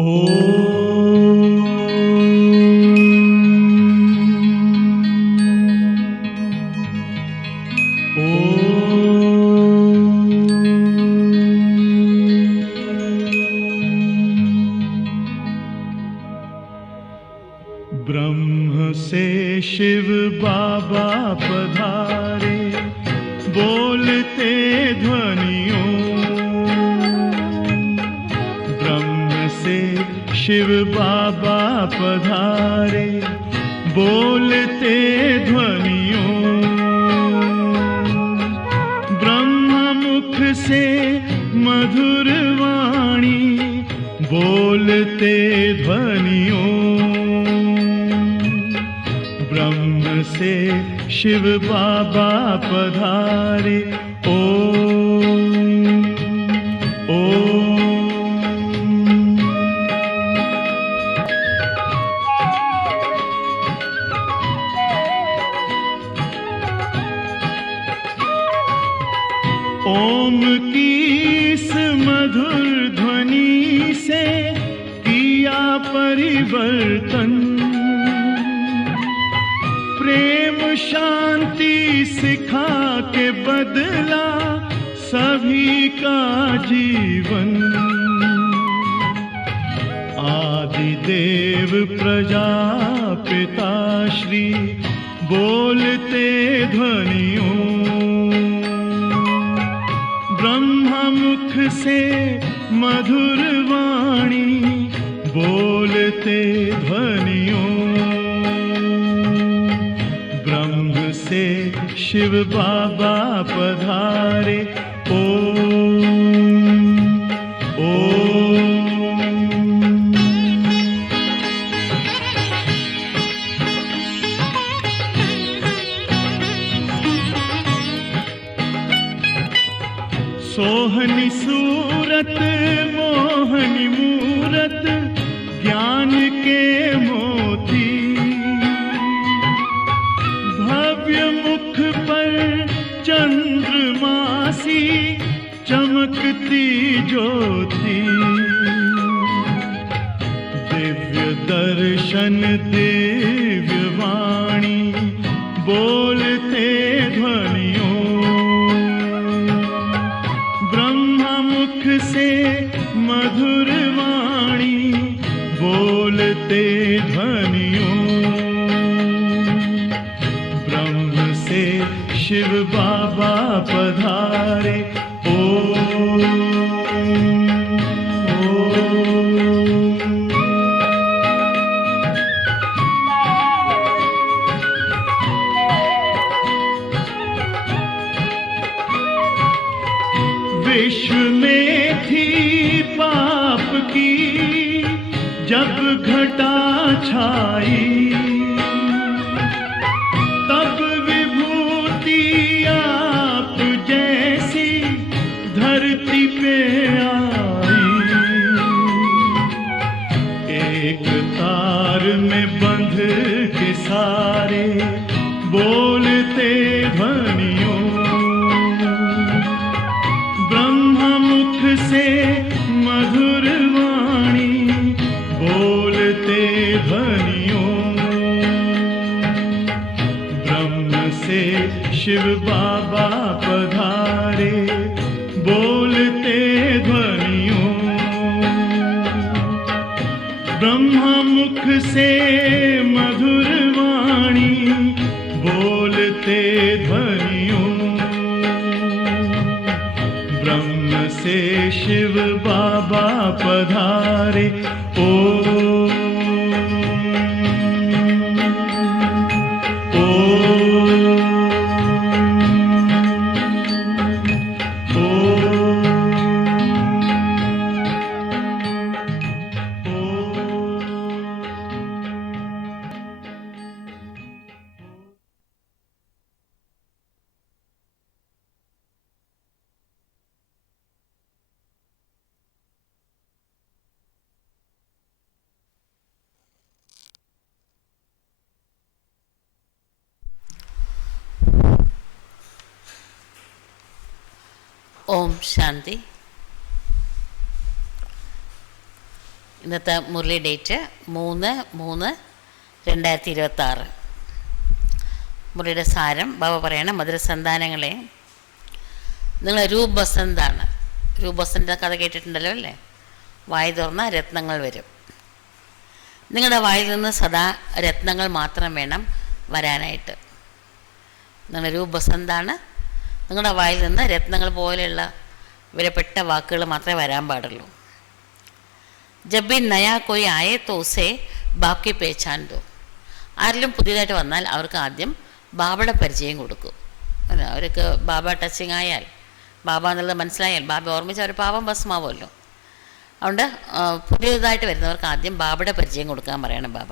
ब्रह्म से शिव बाबा पधारे, बोलते ध्वनियों। ब्रह्म से शिव बाबा पधारे, बोलते ध्वनियों। ब्रह्म मुख से मधुर वाणी, बोलते ध्वनियों। ब्रह्म से शिव बाबा पधारे, ओम ओम। ओम की इस मधुर ध्वनि से किया परिवर्तन। प्रेम शांति सिखा के बदला सभी का जीवन। आदि देव प्रजापिता श्री, बोलते ध्वनियों। ब्रह्म मुख से मधुर वाणी, बोलते ध्वनियों। ब्रह्म से शिव बाबा पधारे, ओम ओम। सोहनी सूरत मोहनी मूरत, ज्ञान के मोती। भव्य मुख पर चंद्रमासी, चमकती ज्योति। दिव्य दर्शन दिव्य वाणी, बोलते ध्वनियों। मुख से मधुर वाणी, बोलते ध्वनियों। ब्रह्म से शिव बाबा पधारे, ओम ओम। विश्व में थी पाप की जब घटा छाई, तब विभूति आप जैसी धरती पे आई। एक तार में बंध के सारे, बोलते ध्वनियों। मुख से मधुर वाणी, बोलते ध्वनियों। ब्रह्म से शिव बाबा पधारे, बोलते ध्वनियों। ब्रह्म मुख से मधुर वाणी, बोलते ध्वनियों। ब्रह्म से शिव बाबा पधारे, ओम ओम ओम शांति। ഇന്നത്തെ മുരളി ഡേറ്റ് 3/3/2026. മുരളിയുടെ സാരം ബാബ പറയണം, മധുരസന്താനങ്ങളെ, നിങ്ങൾ രൂപ് ബസന്താണ്. രൂപ് ബസന്ത കഥ കേട്ടിട്ടുണ്ടല്ലോ അല്ലേ? വായി തുറന്ന രത്നങ്ങൾ വരും. നിങ്ങളുടെ വായിൽ നിന്ന് സദാ രത്നങ്ങൾ മാത്രം വേണം വരാനായിട്ട്. നിങ്ങൾ രൂപ് ബസന്താണ്. നിങ്ങളുടെ വായിൽ നിന്ന് രത്നങ്ങൾ പോലെയുള്ള വിലപ്പെട്ട വാക്കുകൾ മാത്രമേ വരാൻ പാടുള്ളൂ. ജബ് ബി നയാ കോയി ആയേ തോ ഉസേ ബാപ് കി പേച്ചാൻ ദോ. ആരെങ്കിലും പുതിയതായിട്ട് വന്നാൽ അവർക്ക് ആദ്യം ബാബയുടെ പരിചയം കൊടുക്കും. അവർക്ക് ബാബ ടച്ചിങ് ആയാൽ, ബാബ എന്നുള്ളത് മനസ്സിലായാൽ, ബാബ ഓർമ്മിച്ച് അവർ പാപം ഭസ്മാവുമല്ലോ. അതുകൊണ്ട് പുതിയതായിട്ട് വരുന്നവർക്ക് ആദ്യം ബാബയുടെ പരിചയം കൊടുക്കാൻ പറയണം ബാബ.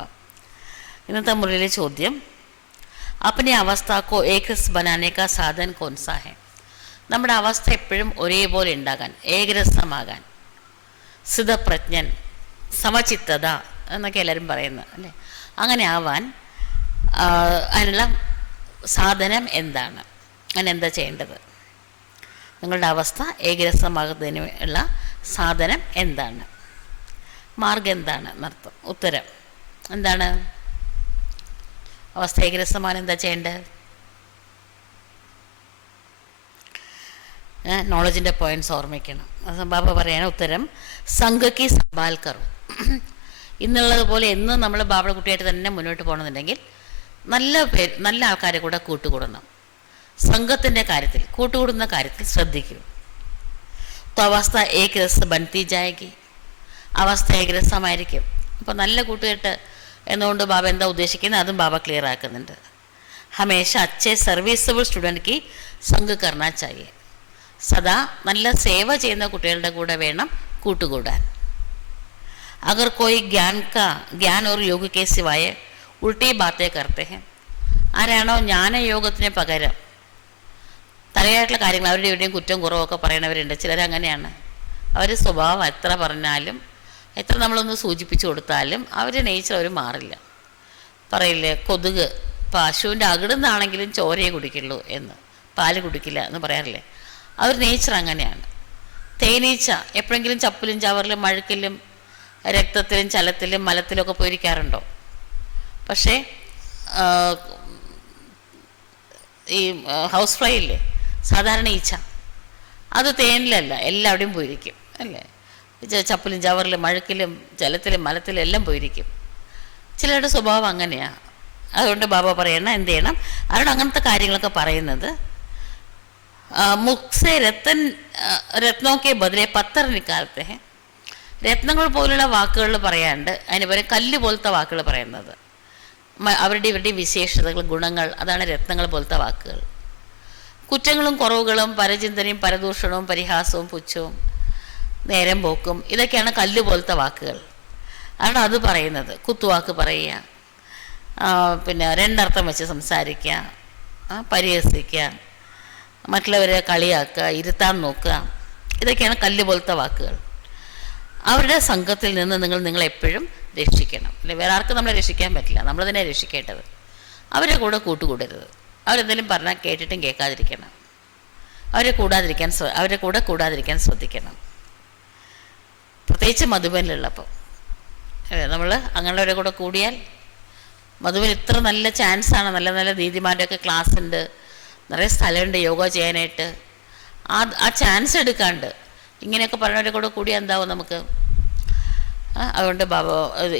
ഇന്നത്തെ മുരളിയിലെ ചോദ്യം, अपनी अवस्था को एक बनाने का साधन कौन सा है? നമ്മുടെ അവസ്ഥ എപ്പോഴും ഒരേപോലെ ഉണ്ടാകാൻ, ഏകരസമാകാൻ, സ്ഥിതപ്രജ്ഞൻ, സമചിത്തത എന്നൊക്കെ എല്ലാവരും പറയുന്നത് അല്ലേ? അങ്ങനെ ആവാൻ അതിനുള്ള സാധനം എന്താണ്? അങ്ങനെ എന്താ ചെയ്യേണ്ടത്? നിങ്ങളുടെ അവസ്ഥ ഏകരസമാകുന്നതിന് ഉള്ള സാധനം എന്താണ്? മാർഗം എന്താണ് എന്നർത്ഥം. ഉത്തരം എന്താണ്? അവസ്ഥ ഏകരസമാണ് എന്താ ചെയ്യേണ്ടത്? നോളജിൻ്റെ പോയിൻറ്റ്സ് ഓർമ്മിക്കണം. ബാബ പറയണം ഉത്തരം, സംഘയ്ക്ക് സവാൽ കറും. ഇന്നുള്ളതുപോലെ എന്നും നമ്മൾ ബാബയുടെ കുട്ടിയായിട്ട് തന്നെ മുന്നോട്ട് പോകണമെന്നുണ്ടെങ്കിൽ നല്ല ആൾക്കാരെ കൂടെ കൂട്ടുകൂടണം. സംഘത്തിൻ്റെ കാര്യത്തിൽ, കൂട്ടുകൂടുന്ന കാര്യത്തിൽ ശ്രദ്ധിക്കൂ. അവസ്ഥ ഏകരസ ബൻതി ജായകി. അവസ്ഥ ഏകരസമായിരിക്കും. അപ്പോൾ നല്ല കൂട്ടുകെട്ട് എന്നുകൊണ്ട് ബാബ എന്താ ഉദ്ദേശിക്കുന്നത് അതും ബാബ ക്ലിയർ ആക്കുന്നുണ്ട്. ഹമേശ അച്ഛേ സർവീസബിൾ സ്റ്റുഡൻറ്റ് കി സംഘ് കർണാ ചാഹിയെ. സദാ നല്ല സേവ ചെയ്യുന്ന കുട്ടികളുടെ കൂടെ വേണം കൂട്ടുകൂടാൻ. അഗർ കോയി ജ്ഞാൻ ഓർ യോഗ കെ സിവായ ഉൾട്ടി ബാത്തേ കർത്തേ ഹെ. ആരാണോ ജ്ഞാനയോഗത്തിന് പകരം തലയായിട്ടുള്ള കാര്യങ്ങൾ, അവരുടെ എവിടെയും കുറ്റം കുറവൊക്കെ പറയണവരുണ്ട്. ചിലരങ്ങനെയാണ്. അവർ സ്വഭാവം എത്ര പറഞ്ഞാലും എത്ര നമ്മളൊന്ന് സൂചിപ്പിച്ചു കൊടുത്താലും അവരുടെ നേച്ചർ അവർ മാറില്ല. പറയില്ലേ, കൊതുക് പശുവിൻ്റെ അകിടുന്നാണെങ്കിലും ചോരയെ കുടിക്കുള്ളൂ എന്ന്, പാല് കുടിക്കില്ല എന്ന് പറയാറില്ലേ? അവർ നേച്ചർ അങ്ങനെയാണ്. തേനീച്ച എപ്പോഴെങ്കിലും ചപ്പിലും ചവറിലും മഴുക്കിലും രക്തത്തിലും ചലത്തിലും മലത്തിലൊക്കെ പോയിരിക്കാറുണ്ടോ? പക്ഷേ ഈ ഹൗസ് ഫ്ലൈ ഇല്ലേ, സാധാരണ ഈച്ച, അത് തേനിലല്ല, എല്ലാവിടെയും പോയിരിക്കും അല്ലേ? ചപ്പിലും ചവറിലും മഴുക്കിലും ജലത്തിലും മലത്തിലും എല്ലാം പോയിരിക്കും. ചിലരുടെ സ്വഭാവം അങ്ങനെയാണ്. അതുകൊണ്ട് ബാബ പറയണം എന്ത് ചെയ്യണം? അവരോട് അങ്ങനത്തെ കാര്യങ്ങളൊക്കെ പറയുന്നത്, മുക്സെ രത്നോക്കെ ബദലെ പത്തർ നിക്കാലത്തെ. രത്നങ്ങൾ പോലുള്ള വാക്കുകൾ പറയാണ്ട് അതിന് പകരം കല്ല് പോലത്തെ വാക്കുകൾ പറയുന്നത്, അവരുടെ ഇവരുടെ വിശേഷതകൾ, ഗുണങ്ങൾ, അതാണ് രത്നങ്ങൾ പോലത്തെ വാക്കുകൾ. കുറ്റങ്ങളും കുറവുകളും പരചിന്തനയും പരദൂഷണവും പരിഹാസവും പുച്ഛവും നേരം പോക്കും ഇതൊക്കെയാണ് കല്ല് പോലത്തെ വാക്കുകൾ. അതാണ് അത് പറയുന്നത്. കുത്തുവാക്ക് പറയുക, പിന്നെ രണ്ടർത്ഥം വെച്ച് സംസാരിക്കുക, പരിഹസിക്കുക, മറ്റുള്ളവരെ കളിയാക്കുക, ഇരുത്താൻ നോക്കുക, ഇതൊക്കെയാണ് കല്ല് പോലത്തെ വാക്കുകൾ. അവരുടെ സംഘത്തിൽ നിന്ന് നിങ്ങളെപ്പോഴും രക്ഷിക്കണം. അല്ലെ, വേറെ ആർക്കും നമ്മളെ രക്ഷിക്കാൻ പറ്റില്ല, നമ്മൾ തന്നെ രക്ഷിക്കേണ്ടത്. അവരുടെ കൂടെ കൂട്ടുകൂടരുത്. അവരെന്തെങ്കിലും പറഞ്ഞാൽ കേട്ടിട്ടും കേൾക്കാതിരിക്കണം. അവരുടെ കൂടെ കൂടാതിരിക്കാൻ ശ്രദ്ധിക്കണം. പ്രത്യേകിച്ച് മധുബനിലുള്ളപ്പോൾ നമ്മൾ അങ്ങനെയുള്ളവരെ കൂടെ കൂടിയാൽ, മധുബൻ ഇത്ര നല്ല ചാൻസാണ്, നല്ല നല്ല ദീദിമാരുടെയൊക്കെ ക്ലാസ് ഉണ്ട്, നിറയെ സ്ഥലമുണ്ട് യോഗ ചെയ്യാനായിട്ട്. ആ ചാൻസ് എടുക്കാണ്ട് ഇങ്ങനെയൊക്കെ പറഞ്ഞവരെ കൂടെ കൂടിയാൽ എന്താവും നമുക്ക്? അതുകൊണ്ട് ബാബ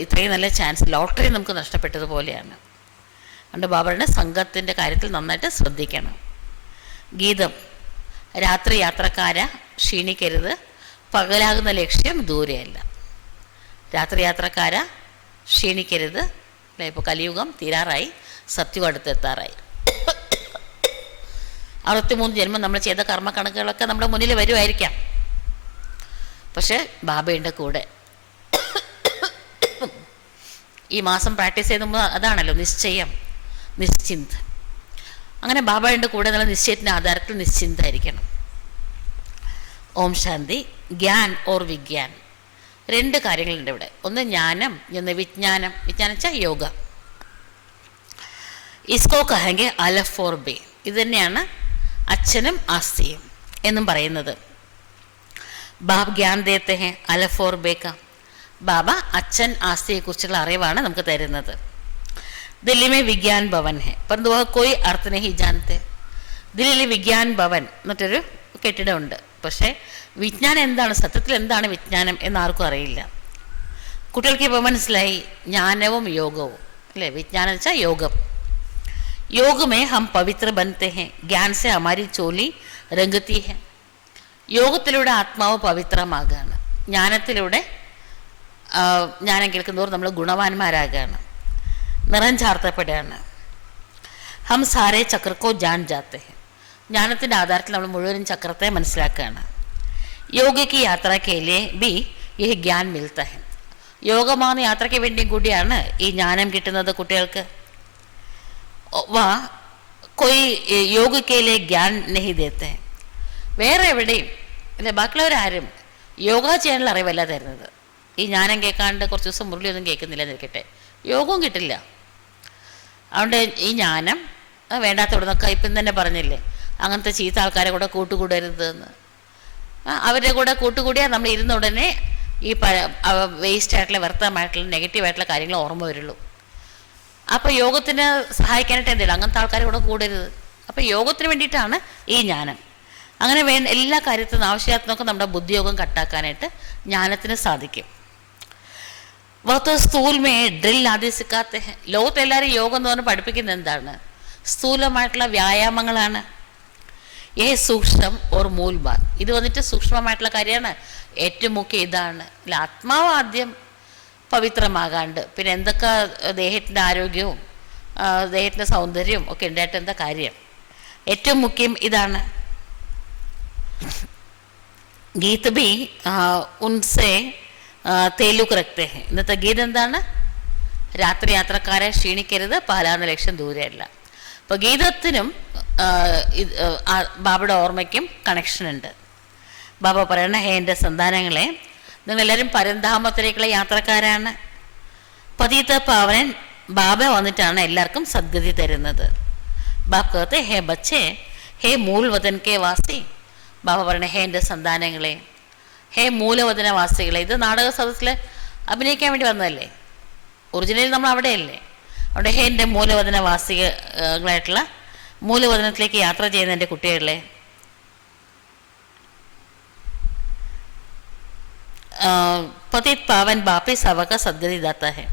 ഇത്രയും നല്ല ചാൻസ്, ലോട്ടറി നമുക്ക് നഷ്ടപ്പെട്ടതുപോലെയാണ്. അതുകൊണ്ട് ബാബയുടെ സംഘത്തിൻ്റെ കാര്യത്തിൽ നന്നായിട്ട് ശ്രദ്ധിക്കണം. ഗീതം, രാത്രി യാത്രക്കാര ക്ഷീണിക്കരുത്, പകലാകുന്ന ലക്ഷ്യം ദൂരെയല്ല. രാത്രി യാത്രക്കാര ക്ഷീണിക്കരുത്. അല്ലേ, ഇപ്പോൾ കലിയുഗം തീരാറായി, സത്യം അടുത്തെത്താറായി. 63 ജന്മം നമ്മൾ ചെയ്ത കർമ്മക്കണക്കുകളൊക്കെ നമ്മുടെ മുന്നിൽ വരുമായിരിക്കാം. പക്ഷേ ബാബയുടെ കൂടെ ഈ മാസം പ്രാക്ടീസ് ചെയ്യുമ്പോൾ അതാണല്ലോ നിശ്ചയം, നിശ്ചിന്ത. അങ്ങനെ ബാബയുടെ കൂടെ എന്നുള്ള നിശ്ചയത്തിൻ്റെ ആധാരത്തിൽ നിശ്ചിന്തായിരിക്കണം. ഓം ശാന്തി. ജ്ഞാൻ ഓർ വിജ്ഞാൻ, 2 കാര്യങ്ങളുണ്ട് ഇവിടെ. ഒന്ന് ജ്ഞാനം, ഒന്ന് വിജ്ഞാനം. വിജ്ഞാനം വെച്ചാൽ യോഗ. ഇസ്കോ കഹെങ്കെ അലഫ് ഓർ ബേ. ഇത് തന്നെയാണ് അച്ഛനും ആസ്തിയും എന്നും പറയുന്നത്. ബാബ് ജ്ഞാൻ ദേത്തെ ഹെ അലഫ് ഓർ ബേ കാ. ബാബ അച്ഛൻ ആസ്തിയെക്കുറിച്ചുള്ള അറിവാണ് നമുക്ക് തരുന്നത്. ദില്ലി മേ വിജ്ഞാൻ ഭവൻ ഹെ പരന്തു വഹ കോയി അർത്ഥ നഹി ജാനത്തെ. ദില്ലിയിൽ വിജ്ഞാൻ ഭവൻ എന്നിട്ടൊരു കെട്ടിടമുണ്ട്. പക്ഷേ വിജ്ഞാനം എന്താണ്, സത്യത്തിൽ എന്താണ് വിജ്ഞാനം എന്നാർക്കും അറിയില്ല. കുട്ടികൾക്ക് ഇപ്പോൾ മനസ്സിലായി ജ്ഞാനവും യോഗവും അല്ലേ. വിജ്ഞാനം എന്ന് വെച്ചാൽ യോഗം. योग में हम पवित्र बनते हैं, ज्ञान से हमारी चोली रंगती है. യോഗത്തിലൂടെ ആത്മാവ് പവിത്രമാകുകയാണ്, ജ്ഞാനത്തിലൂടെ ജ്ഞാനം കേൾക്കുന്നവർ നമ്മൾ ഗുണവാന്മാരാകുകയാണ്, നിറം ചാർത്തപ്പെടുകയാണ്. ഹം സാരേ ചക്രക്കോ ജാൻ ജാത്തെ ഹെ. ജ്ഞാനത്തിൻ്റെ ആധാരത്തിൽ നമ്മൾ മുഴുവനും ചക്രത്തെ മനസ്സിലാക്കുകയാണ്. യോഗയ്ക്ക് യാത്രയ്ക്ക് ബി ഈ ജ്ഞാൻ മിൽത്ത ഹെ. യോഗമാകുന്ന യാത്രയ്ക്ക് വേണ്ടിയും കൂടിയാണ് ഈ ജ്ഞാനം കിട്ടുന്നത് കുട്ടികൾക്ക്. വാ കൊയ് യോഗ കേലെ ജ്ഞാൻ നഹി ദേത്തെ. വേറെ എവിടെയും അല്ലെ ബാക്കിയുള്ളവരാരും യോഗ ചെയ്യാനുള്ള അറിവല്ല തരുന്നത്. ഈ ജ്ഞാനം കേൾക്കാണ്ട് കുറച്ച് ദിവസം മുരളിയൊന്നും കേൾക്കുന്നില്ല നിൽക്കട്ടെ, യോഗവും കിട്ടില്ല. അതുകൊണ്ട് ഈ ജ്ഞാനം വേണ്ടാത്തവിടുന്നൊക്കെ ഇപ്പം തന്നെ പറഞ്ഞില്ലേ, അങ്ങനത്തെ ചീത്ത ആൾക്കാരെ കൂടെ കൂട്ടുകൂടരുതെന്ന്. അവരുടെ കൂടെ കൂട്ടുകൂടിയാൽ നമ്മൾ ഇരുന്ന ഉടനെ ഈ വേസ്റ്റ് ആയിട്ടുള്ള വ്യർത്ഥമായിട്ടുള്ള നെഗറ്റീവായിട്ടുള്ള കാര്യങ്ങൾ ഓർമ്മ വരുള്ളൂ. അപ്പോൾ യോഗത്തിന് സഹായിക്കാനായിട്ട് എന്തെങ്കിലും അങ്ങനത്തെ ആൾക്കാരെ കൂടെ കൂടരുത്. അപ്പോൾ യോഗത്തിന് വേണ്ടിയിട്ടാണ് ഈ ജ്ഞാനം. അങ്ങനെ എല്ലാ കാര്യത്തിനും ആവശ്യത്തിനൊക്കെ നമ്മുടെ ബുദ്ധിയോഗം കട്ടാക്കാനായിട്ട് ജ്ഞാനത്തിന് സാധിക്കും. വഹ് സ്ഥൂൽമേ ഡ്രിൽ ആദ്യം സിക്കാത്തെ. ലോകത്ത് എല്ലാവരും യോഗം എന്ന് പറഞ്ഞ് പഠിപ്പിക്കുന്നത് എന്താണ്? സ്ഥൂലമായിട്ടുള്ള വ്യായാമങ്ങളാണ്. ഏ സൂക്ഷ്മം ഓർ മൂൽബാത്. ഇത് വന്നിട്ട് സൂക്ഷ്മമായിട്ടുള്ള കാര്യമാണ്. ഏറ്റവും മുഖ്യം ഇതാണ്. അല്ല, ആത്മാവ് ആദ്യം പവിത്രമാകാണ്ട് പിന്നെ എന്തൊക്കെ ദേഹത്തിൻ്റെ ആരോഗ്യവും ദേഹത്തിൻ്റെ സൗന്ദര്യവും ഒക്കെ ഉണ്ടായിട്ട് എന്താ കാര്യം? ഏറ്റവും മുഖ്യം ഇതാണ്. ഗീത് ബി ഉൻസെ തേലുക്ക് രക്തേ. ഇന്നത്തെ ഗീത് എന്താണ്? രാത്രി യാത്രക്കാരെ ക്ഷീണിക്കരുത്, 14 ലക്ഷം ദൂരെയല്ല. അപ്പോൾ ഗീതത്തിനും ബാബയുടെ ഓർമ്മയ്ക്കും കണക്ഷൻ ഉണ്ട്. ബാബ പറയണ ഹേ എൻ്റെ സന്താനങ്ങളെ, നിങ്ങളെല്ലാവരും പരന്ധാമത്തിലേക്കുള്ള യാത്രക്കാരാണ്. പതിത്ത പാവനൻ ബാബ വന്നിട്ടാണ് എല്ലാവർക്കും സദ്ഗതി തരുന്നത്. ബാബ് कहते ഹേ ബച്ചേ ഹേ മൂലവതൻ കെ വാസി. ബാബ പറയണേ ഹേ എൻ്റെ സന്താനങ്ങളെ, ഹേ മൂലവതനവാസികളെ. ഇത് നാടക സദസ്സിൽ അഭിനയിക്കാൻ വേണ്ടി വന്നതല്ലേ, ഒറിജിനലി നമ്മൾ അവിടെയല്ലേ. അവിടെ ഹേ എൻ്റെ മൂലവതനവാസികളായിട്ടുള്ള മൂലവതനത്തിലേക്ക് യാത്ര ചെയ്യുന്ന എൻ്റെ കുട്ടികളെ, പതിത് പാവൻ ബാപ്പി സവക സദ്ഗതി ദാത്ത ഹെ.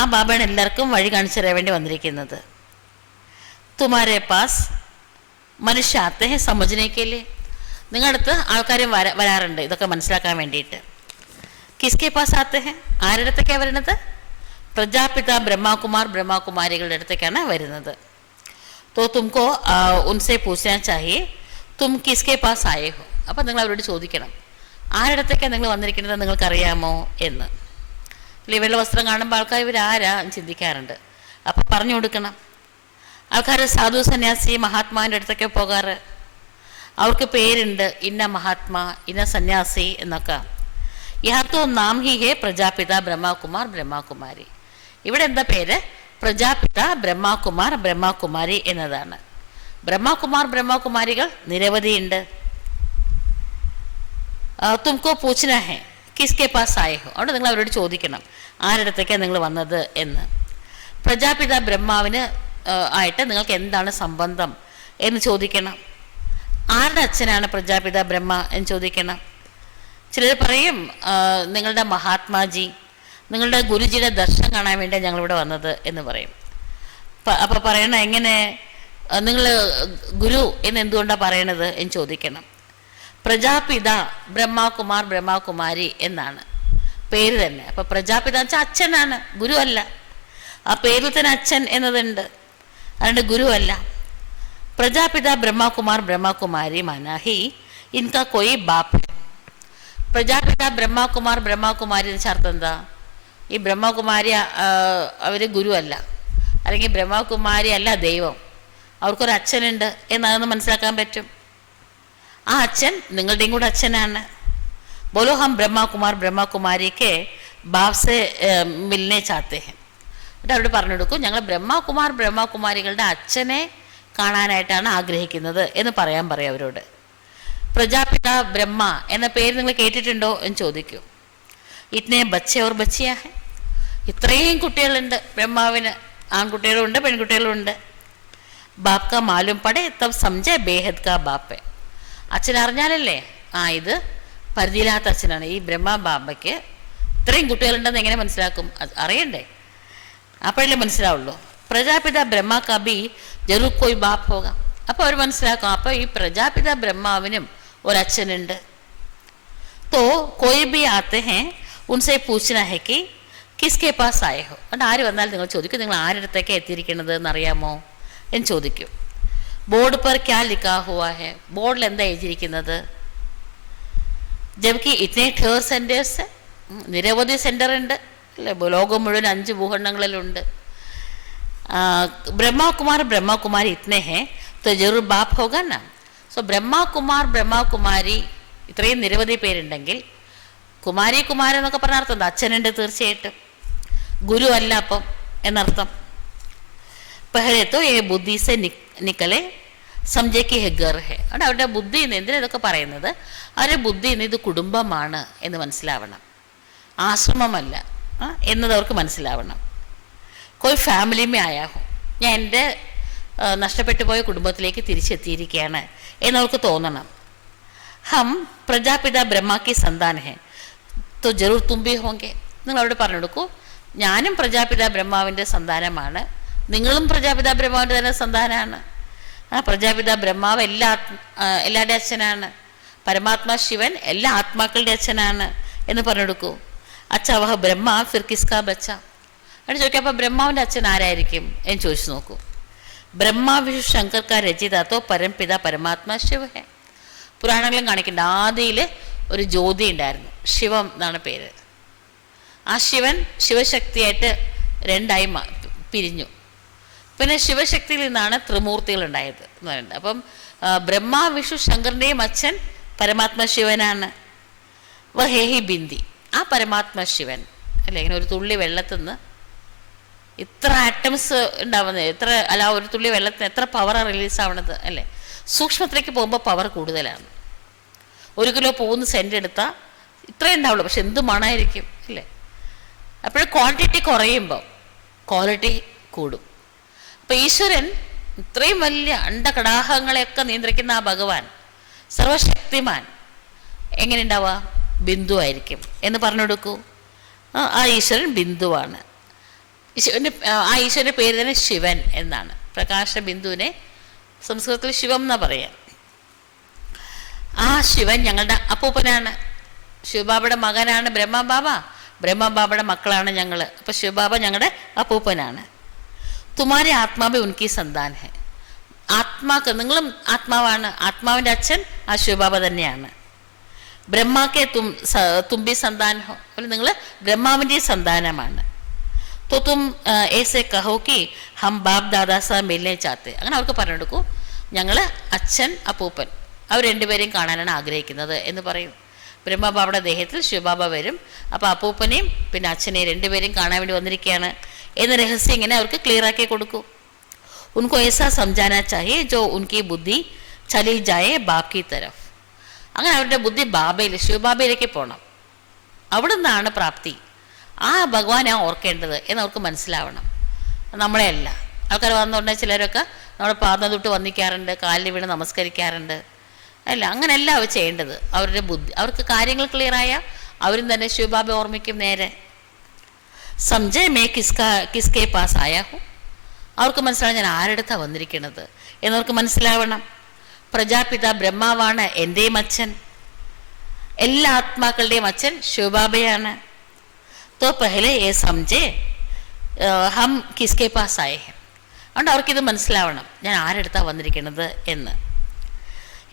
ആ ബാബയാണ് എല്ലാവർക്കും വഴി കാണിച്ചു തരാൻ വേണ്ടി വന്നിരിക്കുന്നത്. തുമാരെ പാസ് മനുഷ്യ ആത്തെ ഹെ സമജ്നേക്കല്ലേ. നിങ്ങളുടെ അടുത്ത് ആൾക്കാരും വരാറുണ്ട് ഇതൊക്കെ മനസ്സിലാക്കാൻ വേണ്ടിയിട്ട്. കിസ്കെ പാസ് ആത്തെ ഹെ. ആരുടെ അടുത്തേക്കാണ് വരുന്നത്? പ്രജാപിത ബ്രഹ്മകുമാരികളുടെ അടുത്തേക്കാണ് വരുന്നത്. തോ തുംകോ ഉൻസെ പൂച്ഛനാ ചാഹിയെ തും കിസ്കെ പാസ് ആയേ ഹോ. അപ്പം നിങ്ങൾ അവരോട് ചോദിക്കണം, ആരുടത്തേക്കാണ് നിങ്ങൾ വന്നിരിക്കുന്നത് നിങ്ങൾക്കറിയാമോ എന്ന്. അല്ലെങ്കിൽ വെള്ള വസ്ത്രം കാണുമ്പോൾ ആൾക്കാർ ഇവരാരാ എന്ന് ചിന്തിക്കാറുണ്ട്. അപ്പം പറഞ്ഞു കൊടുക്കണം. ആൾക്കാർ സാധു സന്യാസി മഹാത്മാവിൻ്റെ അടുത്തൊക്കെ പോകാറ്. അവർക്ക് പേരുണ്ട്, ഇന്ന മഹാത്മാ ഇന്ന സന്യാസി എന്നൊക്കെ. യാത്തോ നാം ഹി ഹേ പ്രജാപിത ബ്രഹ്മകുമാരി. ഇവിടെ എന്താ പേര്? പ്രജാപിത ബ്രഹ്മകുമാരി എന്നതാണ്. ബ്രഹ്മകുമാരികൾ നിരവധിയുണ്ട്. തുംകോ പൂച്ഛനാ ഹെ കിസ്കെ പാസ് ആയേ ഹോ. അവിടെ നിങ്ങൾ അവരോട് ചോദിക്കണം ആരുടത്തേക്കാണ് നിങ്ങൾ വന്നത് എന്ന്. പ്രജാപിത ബ്രഹ്മാവിന് ആയിട്ട് നിങ്ങൾക്ക് എന്താണ് സംബന്ധം എന്ന് ചോദിക്കണം. ആരുടെ അച്ഛനാണ് പ്രജാപിത ബ്രഹ്മ എന്ന് ചോദിക്കണം. ചിലർ പറയും നിങ്ങളുടെ മഹാത്മാജി, നിങ്ങളുടെ ഗുരുജിയുടെ ദർശനം കാണാൻ വേണ്ടി ഞങ്ങളിവിടെ വന്നത് എന്ന് പറയും. അപ്പോൾ പറയണ എങ്ങനെ നിങ്ങൾ ഗുരു എന്ന് എന്തുകൊണ്ടാണ് പറയണത് എന്ന് ചോദിക്കണം. പ്രജാപിത ബ്രഹ്മകുമാരി എന്നാണ് പേര് തന്നെ. അപ്പോൾ പ്രജാപിത എന്ന് വെച്ചാൽ അച്ഛനാണ്, ഗുരു അല്ല. ആ പേരിൽ തന്നെ അച്ഛൻ എന്നതുണ്ട്, അതുകൊണ്ട് ഗുരു അല്ല. പ്രജാപിത ബ്രഹ്മകുമാരി മാനാഹി ഇൻകാ കോയി ബാപ്പ്. പ്രജാപിത ബ്രഹ്മകുമാരി എന്ന് അർത്ഥം എന്താ? ഈ ബ്രഹ്മകുമാരി അവർ ഗുരു അല്ല, അല്ലെങ്കിൽ ബ്രഹ്മകുമാരി അല്ല ദൈവം, അവർക്കൊരു അച്ഛനുണ്ട് എന്നതൊന്ന് മനസ്സിലാക്കാൻ പറ്റും. ആ അച്ഛൻ നിങ്ങളുടെയും കൂടെ അച്ഛനാണ്. ബോലോ ഹം ബ്രഹ്മകുമാരിക്ക് ബാപ്സെ മിൽനെ ചാത്തേ ഹെ. എന്നിട്ട് അവരോട് പറഞ്ഞു കൊടുക്കും, ഞങ്ങൾ ബ്രഹ്മകുമാരികളുടെ അച്ഛനെ കാണാനായിട്ടാണ് ആഗ്രഹിക്കുന്നത് എന്ന് പറയാം അവരോട്. പ്രജാപിത ബ്രഹ്മ എന്ന പേര് നിങ്ങൾ കേട്ടിട്ടുണ്ടോ എന്ന് ചോദിക്കും. ഇത്നെ ബച്ചെ ഓർ ബച്ചിയാ ഹെ, ഇത്രയും കുട്ടികളുണ്ട് ബ്രഹ്മാവിന്, ആൺകുട്ടികളുണ്ട് പെൺകുട്ടികളുണ്ട്. ബാപ് കാ മാലൂം പടേ തബ് സംജെ ബേഹദ് കാ ബാപ്പെ, അച്ഛൻ അറിഞ്ഞാലല്ലേ ഇത് പരിധിയില്ലാത്ത അച്ഛനാണ്. ഈ ബ്രഹ്മ ബാബയ്ക്ക് ഇത്രയും കുട്ടികളുണ്ടെന്ന് എങ്ങനെ മനസ്സിലാക്കും? അറിയണ്ടേ, അപ്പോഴല്ലേ മനസ്സിലാവുള്ളൂ. പ്രജാപിത ബ്രഹ്മ കബി ജറൂർ കോയി ബാപ്പ് ഹോഗ, അപ്പോൾ അവർ മനസ്സിലാക്കും അപ്പോൾ ഈ പ്രജാപിത ബ്രഹ്മാവിനും ഒരച്ഛനുണ്ട്. തോ കോയി ബി ആത്തെ ഹേ ഉൻസെ പൂച്ഛന ഹെ കി കിസ്കെ പാസ് ആയ ഹോ, അതുകൊണ്ട് ആര് വന്നാലും നിങ്ങൾ ചോദിക്കും നിങ്ങൾ ആരുടെ എത്തിയിരിക്കുന്നത് എന്നറിയാമോ എന്ന് ചോദിക്കും. ബോർഡ് പർ ക്യാ ലിഖാ ഹുവാ ഹെ, ബോർഡിൽ എന്താ എഴുതിയിരിക്കുന്നത്? ജബ്കി ഇറ്റ്നെ ഠേർ സെൻറ്റേഴ്സ്, നിരവധി സെൻറ്റർ ഉണ്ട് അല്ലേ, ലോകം മുഴുവൻ 5 ഭൂഖണ്ഡങ്ങളിലുണ്ട്. ബ്രഹ്മകുമാർ ബ്രഹ്മകുമാരി ഇത്നെ ഹേ തോ ജറൂർ ബാപ്പ് ഹോഗാ നാ. സോ ബ്രഹ്മകുമാർ ബ്രഹ്മകുമാരി ഇത്രയും നിരവധി പേരുണ്ടെങ്കിൽ കുമാരി കുമാരൻ എന്നൊക്കെ പറഞ്ഞ അർത്ഥം എന്താ? അച്ഛനുണ്ട് തീർച്ചയായിട്ടും, ഗുരു അല്ല അപ്പം എന്നർത്ഥം. പെഹലെ തോ ഏ ബുദ്ധി സെ നിക്കലെ സംജയ്ക്ക് ഹെഗർ ഹെ, അവിടെ അവരുടെ ബുദ്ധി നിന്ന് എന്തിനാ ഇതൊക്കെ പറയുന്നത്? അവരുടെ ബുദ്ധി നിന്ന് ഇത് കുടുംബമാണ് എന്ന് മനസ്സിലാവണം, ആശ്രമമല്ല എന്നത് അവർക്ക് മനസ്സിലാവണം. കോയി ഫാമിലിമേ ആയാഹോ, ഞാൻ എൻ്റെ നഷ്ടപ്പെട്ടു പോയ കുടുംബത്തിലേക്ക് തിരിച്ചെത്തിയിരിക്കുകയാണ് എന്നവർക്ക് തോന്നണം. ഹം പ്രജാപിത ബ്രഹ്മാക്കി സന്താൻ ഹെ തോ ജറൂർ തുമ്പി ഹോങ്കെ, നിങ്ങൾ അവിടെ പറഞ്ഞു കൊടുക്കൂ ഞാനും പ്രജാപിത ബ്രഹ്മാവിൻ്റെ സന്താനമാണ്, നിങ്ങളും പ്രജാപിത ബ്രഹ്മാവിൻ്റെ തന്നെ സന്താനമാണ്. പ്രജാപിത ബ്രഹ്മാവ് എല്ലാവരുടെ അച്ഛനാണ്, പരമാത്മാ ശിവൻ എല്ലാ ആത്മാക്കളുടെ അച്ഛനാണ് എന്ന് പറഞ്ഞെടുക്കൂ. അച്ഛ വഹ ബ്രഹ്മ ഫിർ കിസ്കാ ബച്ച, അവിടെ ചോദിക്കാം അപ്പോൾ ബ്രഹ്മാവിൻ്റെ അച്ഛൻ ആരായിരിക്കും എന്ന് ചോദിച്ചു നോക്കൂ. ബ്രഹ്മ വിഷ്ണു ശങ്കർ കാ രചയിതാത്തോ പരംപിത പരമാത്മാ ശിവ ഹെ, പുരാണങ്ങളും കാണിക്കേണ്ട ആദിയിൽ ഒരു ജ്യോതി ഉണ്ടായിരുന്നു, ശിവം എന്നാണ് പേര്. ആ ശിവൻ ശിവശക്തിയായിട്ട് 2ആയി പിരിഞ്ഞു. പിന്നെ ശിവശക്തിയിൽ നിന്നാണ് ത്രിമൂർത്തികൾ ഉണ്ടായത് എന്ന് പറയുന്നത്. അപ്പം ബ്രഹ്മ വിഷ്ണു ശങ്കറിൻ്റെയും അച്ഛൻ പരമാത്മ ശിവനാണ്. വഹേഹി ബിന്ദി, ആ പരമാത്മ ശിവൻ അല്ലേ, ഇങ്ങനെ ഒരു തുള്ളി വെള്ളത്തിൽ നിന്ന് ഇത്ര ആറ്റംസ് ഉണ്ടാവുന്നത്, ഒരു തുള്ളി വെള്ളത്തിന് എത്ര പവറാണ് റിലീസാവണത് അല്ലേ. സൂക്ഷ്മത്തിലേക്ക് പോകുമ്പോൾ പവർ കൂടുതലാണ്. 1 കിലോ പോകുന്ന സെൻറ്റ് എടുത്താൽ ഇത്രയേ ഉണ്ടാവുള്ളൂ, പക്ഷെ എന്ത് മണമായിരിക്കും അല്ലേ. അപ്പോഴും ക്വാണ്ടിറ്റി കുറയുമ്പോൾ ക്വാളിറ്റി കൂടും. അപ്പോൾ ഈശ്വരൻ ഇത്രയും വലിയ അണ്ടകടാഹങ്ങളെയൊക്കെ നിയന്ത്രിക്കുന്ന ആ ഭഗവാൻ സർവശക്തിമാൻ എങ്ങനെ ഉണ്ടാവുക? ബിന്ദു ആയിരിക്കും എന്ന് പറഞ്ഞു കൊടുക്കൂ. ആ ഈശ്വരൻ ബിന്ദുവാണ്. ആ ഈശ്വരൻ്റെ പേര് തന്നെ ശിവൻ എന്നാണ്. പ്രകാശ ബിന്ദുവിനെ സംസ്കൃതത്തിൽ ശിവം എന്നാ പറയാം. ആ ശിവൻ ഞങ്ങളുടെ അപ്പൂപ്പനാണ്, ശിവബാബയുടെ മകനാണ് ബ്രഹ്മബാബ, ബ്രഹ്മബാബയുടെ മക്കളാണ് ഞങ്ങൾ. അപ്പോൾ ശിവബാബ ഞങ്ങളുടെ അപ്പൂപ്പനാണ്. തുമാരി ആത്മാവേ ഉൻകി സന്താൻ ഹെ, ആത്മാക്ക് നിങ്ങളും ആത്മാവാണ്, ആത്മാവിൻ്റെ അച്ഛൻ ആ ശിവബാബ തന്നെയാണ്. ബ്രഹ്മാക്കെ തുമ്പി സന്താൻ ഹോ, അപ്പോൾ നിങ്ങൾ ബ്രഹ്മാവിൻ്റെ സന്താനമാണ്. तो तुम ऐसे कहो कि हम बाप दादा से मिलने चाहते, അങ്ങനെ അവർക്ക് പറഞ്ഞു കൊടുക്കൂ ഞങ്ങൾ അച്ഛൻ അപ്പൂപ്പൻ അവർ രണ്ടുപേരെയും കാണാനാണ് ആഗ്രഹിക്കുന്നത് എന്ന് പറയും. ബ്രഹ്മബാബയുടെ ദേഹത്തിൽ ശിവബാബ വരും, അപ്പോൾ അപ്പൂപ്പനെയും പിന്നെ അച്ഛനെയും രണ്ടുപേരെയും കാണാൻ വേണ്ടി വന്നിരിക്കുകയാണ് എന്ന രഹസ്യം ഇങ്ങനെ അവർക്ക് ക്ലിയർ ആക്കി കൊടുക്കൂ. ഉनको ऐसा समझाना चाहिए जो उनकी बुद्धि चली जाए बाप की तरफ, അങ്ങനെ അവരുടെ ബുദ്ധി ബാബയിൽ ശിവബാബയിലേക്ക് പോകണം, അവിടെ നിന്നാണ് പ്രാപ്തി. ആ ഭഗവാനാണ് ഓർക്കേണ്ടത് എന്നവർക്ക് മനസ്സിലാവണം. നമ്മളെയല്ല ആൾക്കാർ വന്നുകൊണ്ടെങ്കിൽ ചിലരൊക്കെ നമ്മുടെ പാദം തൊട്ട് വന്നിക്കാറുണ്ട്, കാലിൽ വീണ് നമസ്കരിക്കാറുണ്ട് അല്ല, അങ്ങനെയല്ല അവർ ചെയ്യേണ്ടത്. അവരുടെ ബുദ്ധി അവർക്ക് കാര്യങ്ങൾ ക്ലിയറായ അവരും തന്നെ ശിവബാബ ഓർമ്മിക്കും നേരെ. സംജേ മേ കിസ്കെ പാസ് ആയാഹു, അവർക്ക് മനസ്സിലാവും ഞാൻ ആരെടുത്താണ് വന്നിരിക്കുന്നത് എന്നവർക്ക് മനസ്സിലാവണം. പ്രജാപിത ബ്രഹ്മാവാണ് എൻ്റെയും അച്ഛൻ, എല്ലാ ആത്മാക്കളുടെയും അച്ഛൻ ശിവബാബയാണ്. तो पहले ये समझे हम किसके पास आए हैं, അതുകൊണ്ട് അവർക്കിത് മനസ്സിലാവണം ഞാൻ ആരെടുത്താണ് വന്നിരിക്കുന്നത് എന്ന്.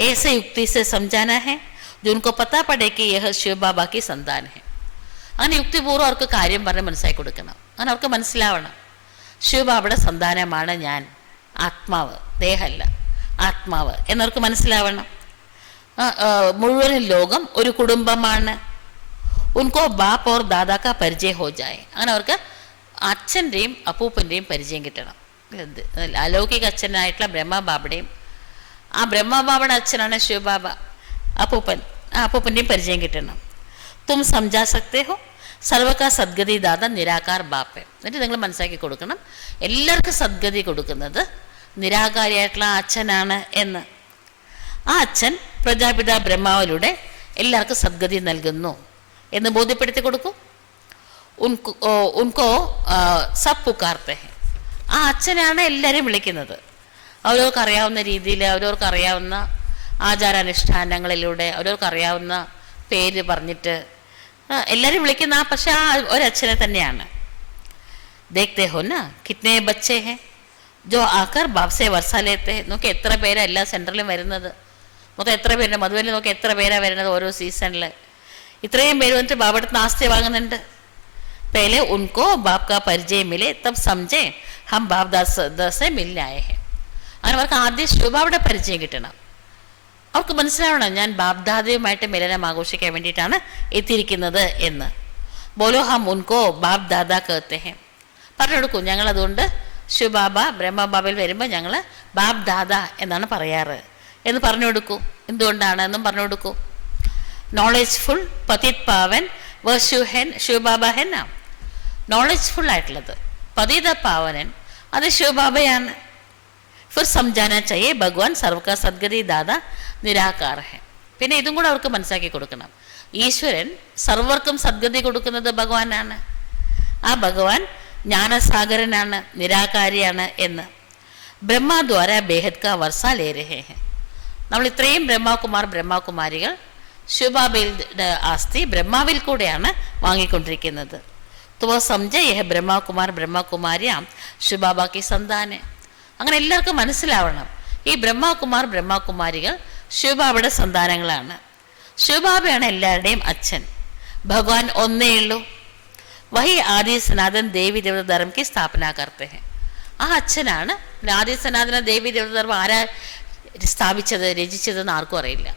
ऐसे युक्ति से समझाना है जो उनको पता पड़े कि यह शिव बाबा की संतान है. അങ്ങനെ യുക്തിപൂർവ്വം അവർക്ക് കാര്യം പറഞ്ഞ് മനസ്സിലാക്കി കൊടുക്കണം. അങ്ങനെ അവർക്ക് മനസ്സിലാവണം ശിവബാബയുടെ സന്താനമാണ് ഞാൻ, ആത്മാവ്, ദേഹമല്ല ആത്മാവ് എന്നവർക്ക് മനസ്സിലാവണം. മുഴുവൻ ലോകം ഒരു കുടുംബമാണ്. ഉൻകോ ബാപ്പ് ഓർ ദാദാക്ക പരിചയം ഹോ ജായേ, അങ്ങനെ അവർക്ക് അച്ഛൻ്റെയും അപ്പൂപ്പൻ്റെയും പരിചയം കിട്ടണം. അലൗകിക അച്ഛനായിട്ടുള്ള ബ്രഹ്മബാബയുടെയും ആ ബ്രഹ്മബാബയുടെ അച്ഛനാണ് ശിവബാബ അപ്പൂപ്പൻ, ആ അപ്പൂപ്പൻ്റെയും പരിചയം കിട്ടണം. തും സംജാ സക്തേ ഹോ സർവക സദ്ഗതി ദാത നിരാകാർ ബാപ്പ. എന്നിട്ട് നിങ്ങൾ മനസ്സിലാക്കി കൊടുക്കണം, എല്ലാവർക്കും സദ്ഗതി കൊടുക്കുന്നത് നിരാകാരിയായിട്ടുള്ള ആ അച്ഛനാണ് എന്ന്. ആ അച്ഛൻ പ്രജാപിത ബ്രഹ്മാവിലൂടെ എല്ലാവർക്കും സദ്ഗതി നൽകുന്നു എന്ന് ബോധ്യപ്പെടുത്തി കൊടുക്കും. ഉൻകോ സബ് പുക്കാർത്തെ ഹെ. ആ അച്ഛനാണ് എല്ലാവരെയും വിളിക്കുന്നത്. അവരവർക്ക് അറിയാവുന്ന രീതിയിൽ, അവരവർക്ക് അറിയാവുന്ന ആചാരാനുഷ്ഠാനങ്ങളിലൂടെ, അവരവർക്ക് അറിയാവുന്ന പേര് പറഞ്ഞിട്ട് എല്ലാവരും വിളിക്കുന്ന പക്ഷെ ആ ഒരച്ഛനെ തന്നെയാണ്. ദേഖ്തേ ഹോ നാ കിത്നെ ബച്ചേ ഹെ ജോ ആക്കർ ബാപ്സെ വർഷാലേത്തെ. നോക്കി എത്ര പേരാണ് എല്ലാ സെൻറ്ററിലും വരുന്നത്. മൊത്തം എത്ര പേരുണ്ട് മധുവയിൽ. നോക്കി എത്ര പേരാണ് വരുന്നത് ഓരോ സീസണിൽ. ഇത്രയും പേര് വന്നിട്ട് ബാബയുടെ ആസ്തി വാങ്ങുന്നുണ്ട്. पहले उनको बाप का परिचय मिले तब समझे हम बाप दादा से मिलने आए हैं. അങ്ങനെ അവർക്ക് ആദ്യം ശിവബാബയുടെ പരിചയം കിട്ടണം. അവർക്ക് മനസ്സിലാവണം ഞാൻ ബാപ്ദാദയുമായിട്ട് മിലനം ആഘോഷിക്കാൻ വേണ്ടിയിട്ടാണ് എത്തിയിരിക്കുന്നത് എന്ന്. ബോലോ ഹം ഉൻകോ ബാപ് ദാദാ കേത്തെ ഹെ. പറഞ്ഞു കൊടുക്കും, ഞങ്ങൾ അതുകൊണ്ട് ശിവബാബ ബ്രഹ്മബാബയിൽ വരുമ്പോൾ ഞങ്ങൾ ബാപ് ദാദ എന്നാണ് പറയാറ് എന്ന് പറഞ്ഞു കൊടുക്കും. എന്തുകൊണ്ടാണ് എന്നും പറഞ്ഞു കൊടുക്കും. നോളജ്ഫുൾ പതിത് പാവൻ വശുഹൻ ശിവബാബ ഹെന്ന. നോളജ്ഫുൾ ആയിട്ടുള്ളത് പതിത പാവനൻ അത് ശിവബാബയാണ്. ഫിർ സംജാന ചായേ ഭഗവാൻ സർവക സദ്ഗതി ദാദ നിരാകാർ ഹെ. പിന്നെ ഇതും കൂടെ അവർക്ക് മനസ്സിലാക്കി കൊടുക്കണം, ഈശ്വരൻ സർവർക്കും സദ്ഗതി കൊടുക്കുന്നത് ഭഗവാനാണ്. ആ ഭഗവാൻ ജ്ഞാനസാഗരനാണ്, നിരാകാരിയാണ് എന്ന്. ബ്രഹ്മദ്വാര ബേഹദ് കാ വർഷ ലേ രഹേ ഹെ. നമ്മൾ ഇത്രയും ബ്രഹ്മകുമാരികൾ ശിവബാബയുടെ ആസ്തി ബ്രഹ്മാവിൽ കൂടെയാണ് വാങ്ങിക്കൊണ്ടിരിക്കുന്നത്. തുവ സംജ യഹ ബ്രഹ്മകുമാരിയാം ശിവബാബാക്കി സന്താനെ. അങ്ങനെ എല്ലാവർക്കും മനസ്സിലാവണം, ഈ ബ്രഹ്മകുമാരികൾ ശിവബാബയുടെ സന്താനങ്ങളാണ്. ശിവബാബയാണ് എല്ലാവരുടെയും അച്ഛൻ. ഭഗവാൻ ഒന്നേ ഉള്ളൂ. വഹി ആദി സനാതൻ ദേവി ദേവത ധർമ്മക്ക് സ്ഥാപന കർത്തെ ഹെ. ആ അച്ഛനാണ് ആദി സനാതന ദേവി ദേവത ധർമ്മം ആരാ സ്ഥാപിച്ചത്, രചിച്ചതെന്ന് ആർക്കും അറിയില്ല.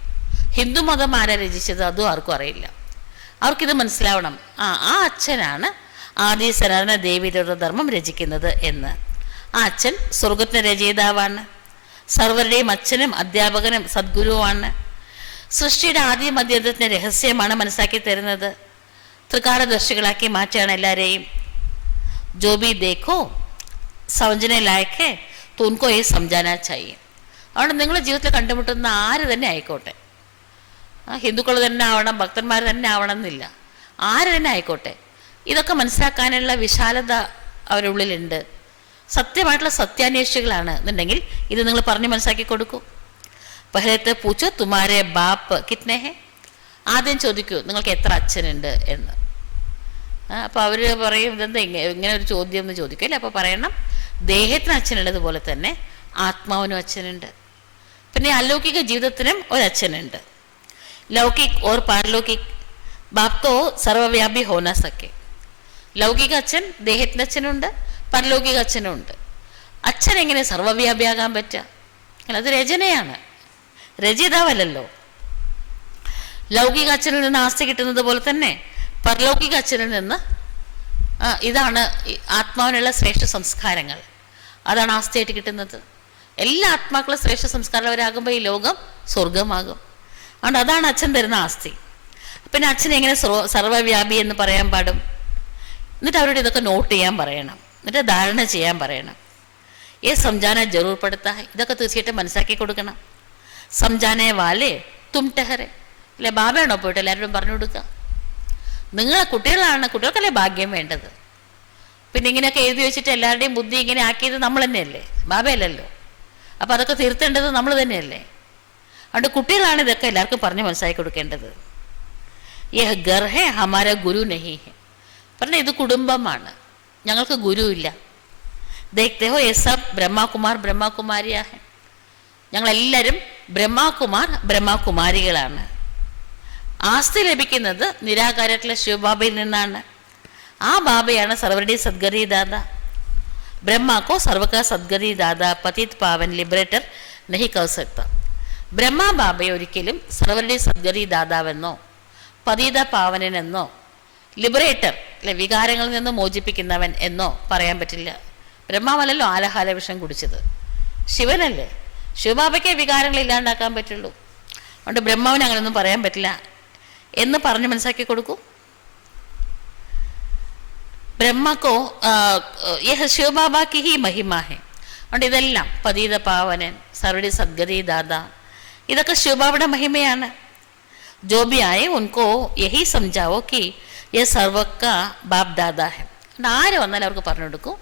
ഹിന്ദു മതം ആരാ രചിച്ചത് അതും ആർക്കും അറിയില്ല. അവർക്കിത് മനസ്സിലാവണം, ആ അച്ഛനാണ് ആദി സനാതന ദേവി ദേവത ധർമ്മം രചിക്കുന്നത് എന്ന്. ആ അച്ഛൻ സ്വർഗത്തിന് രചയിതാവാണ്, സർവരുടെയും അച്ഛനും അധ്യാപകനും സദ്ഗുരുവാണ്. സൃഷ്ടിയുടെ ആദ്യ മധ്യത്തിന്റെ രഹസ്യമാണ് മനസ്സിലാക്കി തരുന്നത്. ത്രികാലദർശികളാക്കി മാറ്റുകയാണ് എല്ലാവരെയും. ജോബി ദേഖോ സമझने लायक है तो उनको ये समझाना चाहिए. അതുകൊണ്ട് നിങ്ങളുടെ ജീവിതത്തിൽ കണ്ടുമുട്ടുന്ന ആര് തന്നെ ആയിക്കോട്ടെ, ഹിന്ദുക്കൾ തന്നെ ആവണം, ഭക്തന്മാർ തന്നെ ആവണം എന്നില്ല, ആര് തന്നെ ആയിക്കോട്ടെ, ഇതൊക്കെ മനസ്സിലാക്കാനുള്ള വിശാലത അവരുടെ ഉള്ളിലുണ്ട്. സത്യമായിട്ടുള്ള സത്യാന്വേഷികളാണ് എന്നുണ്ടെങ്കിൽ ഇത് നിങ്ങൾ പറഞ്ഞ് മനസ്സിലാക്കി കൊടുക്കൂ. പഹലത്തെ പൂച്ചോ തുമാരെ ബാപ്പ് കിത്നെ ഹെ. ആദ്യം ചോദിക്കൂ നിങ്ങൾക്ക് എത്ര അച്ഛനുണ്ട് എന്ന്. അപ്പോൾ അവർ പറയും ഇതെന്താ ഇങ്ങനെ ഒരു ചോദ്യം എന്ന് ചോദിക്കും അല്ലേ. അപ്പോൾ പറയണം ദേഹത്തിന് അച്ഛനുള്ളതുപോലെ തന്നെ ആത്മാവിനും അച്ഛനുണ്ട്. പിന്നെ അലൗകിക ജീവിതത്തിനും ഒരച്ഛനുണ്ട്. ലൗകിക് ഓർ പാരലൗകിക് ബാപ് തോ സർവവ്യാപി ഹോന സക്കെ. ലൗകിക അച്ഛൻ ദേഹത്തിൻ്റെ അച്ഛനുണ്ട്, പരലൗകിക അച്ഛനുണ്ട്. അച്ഛൻ എങ്ങനെ സർവവ്യാപിയാകാൻ പറ്റുക? അത് രചനയാണ്, രചയിതാവല്ലോ. ലൗകിക അച്ഛനിൽ നിന്ന് ആസ്തി കിട്ടുന്നത് പോലെ തന്നെ പരലൗകിക അച്ഛനിൽ നിന്ന് ഇതാണ് ആത്മാവിനുള്ള ശ്രേഷ്ഠ സംസ്കാരങ്ങൾ, അതാണ് ആസ്തിയായിട്ട് കിട്ടുന്നത്. എല്ലാ ആത്മാക്കളും ശ്രേഷ്ഠ സംസ്കാരമുള്ളവരാകുമ്പോൾ ഈ ലോകം സ്വർഗമാകും. അതുകൊണ്ട് അതാണ് അച്ഛൻ തരുന്ന ആസ്തി. പിന്നെ അച്ഛൻ എങ്ങനെ സർവ്വവ്യാപി എന്ന് പറയാൻ പാടും? എന്നിട്ട് അവരോട് ഇതൊക്കെ നോട്ട് ചെയ്യാൻ പറയണം, എന്നിട്ട് ധാരണ ചെയ്യാൻ പറയണം. ഏ സംജാന ജറൂർ പെടുത്ത, ഇതൊക്കെ തീർച്ചയായിട്ടും മനസ്സിലാക്കി കൊടുക്കണം. സംജാനെ വാലേ തും ടെഹറെ. അല്ലെ ബാബയാണോ പോയിട്ട് എല്ലാവരോടും പറഞ്ഞു കൊടുക്കുക? നിങ്ങൾ കുട്ടികൾക്കല്ലേ ഭാഗ്യം വേണ്ടത്. പിന്നെ ഇങ്ങനെയൊക്കെ എഴുതി വെച്ചിട്ട് എല്ലാവരുടെയും ബുദ്ധി ഇങ്ങനെ ആക്കിയത് നമ്മൾ തന്നെയല്ലേ, ബാബയല്ലല്ലോ. അപ്പോൾ അതൊക്കെ തീർത്തേണ്ടത് നമ്മൾ തന്നെയല്ലേ. അതുകൊണ്ട് കുട്ടികളാണ് ഇതൊക്കെ എല്ലാവർക്കും പറഞ്ഞ് മനസ്സിലാക്കി കൊടുക്കേണ്ടത്. യഹ് ഗർ ഹെ ഹമാര ഗുരു നഹി ഹെ. പറഞ്ഞ ഇത് കുടുംബമാണ്, ഞങ്ങൾക്ക് ഗുരു ഇല്ല. ദേഖ്തേ ഹോ യേ സബ് ബ്രഹ്മകുമാരിയാ ഹെ. ഞങ്ങളെല്ലാവരും ബ്രഹ്മകുമാരികളാണ്. ആസ്തി ലഭിക്കുന്നത് നിരാകാരത്തിലെ ശിവബാബയിൽ നിന്നാണ്. ആ ബാബയാണ് സർവരുടെയും സദ്ഗതി ദാദ. ബ്രഹ്മാക്കോ സർവക സദ്ഗതി ദാദ പതിത് പാവൻ ലിബറേറ്റർ നഹി കർ സക്ത. ബ്രഹ്മ ബാബയെ ഒരിക്കലും സർവരുടെയും സദ്ഗതി ദാതാവെന്നോ പതിത പാവനെന്നോ ലിബറേറ്റർ അല്ലെ വികാരങ്ങളിൽ നിന്ന് മോചിപ്പിക്കുന്നവൻ എന്നോ പറയാൻ പറ്റില്ല. ബ്രഹ്മാവല്ലല്ലോ ആലഹാല വിഷം കുടിച്ചത്, ശിവനല്ലേ. ശിവബാബയ്ക്ക് വികാരങ്ങൾ ഇല്ലാണ്ടാക്കാൻ പറ്റുള്ളൂ. അതുകൊണ്ട് ബ്രഹ്മാവിന് അങ്ങനെയൊന്നും പറയാൻ പറ്റില്ല എന്ന് പറഞ്ഞ് മനസ്സിലാക്കി കൊടുക്കൂ. ബ്രഹ്മ കോ യഹ് ശിവബാബ കി ഹി മഹിമ ഹെ. അതുകൊണ്ട് ഇതെല്ലാം പതീത പാവനൻ, സർവടി സദ്ഗതി ദാദ, ഇതൊക്കെ ശിവബാബയുടെ മഹിമയാണ്. जो भी आए उनको यही समझाओ कि ये सर्व का बाप दादा है. ആര് വന്നാലും അവർക്ക് പറഞ്ഞു കൊടുക്കും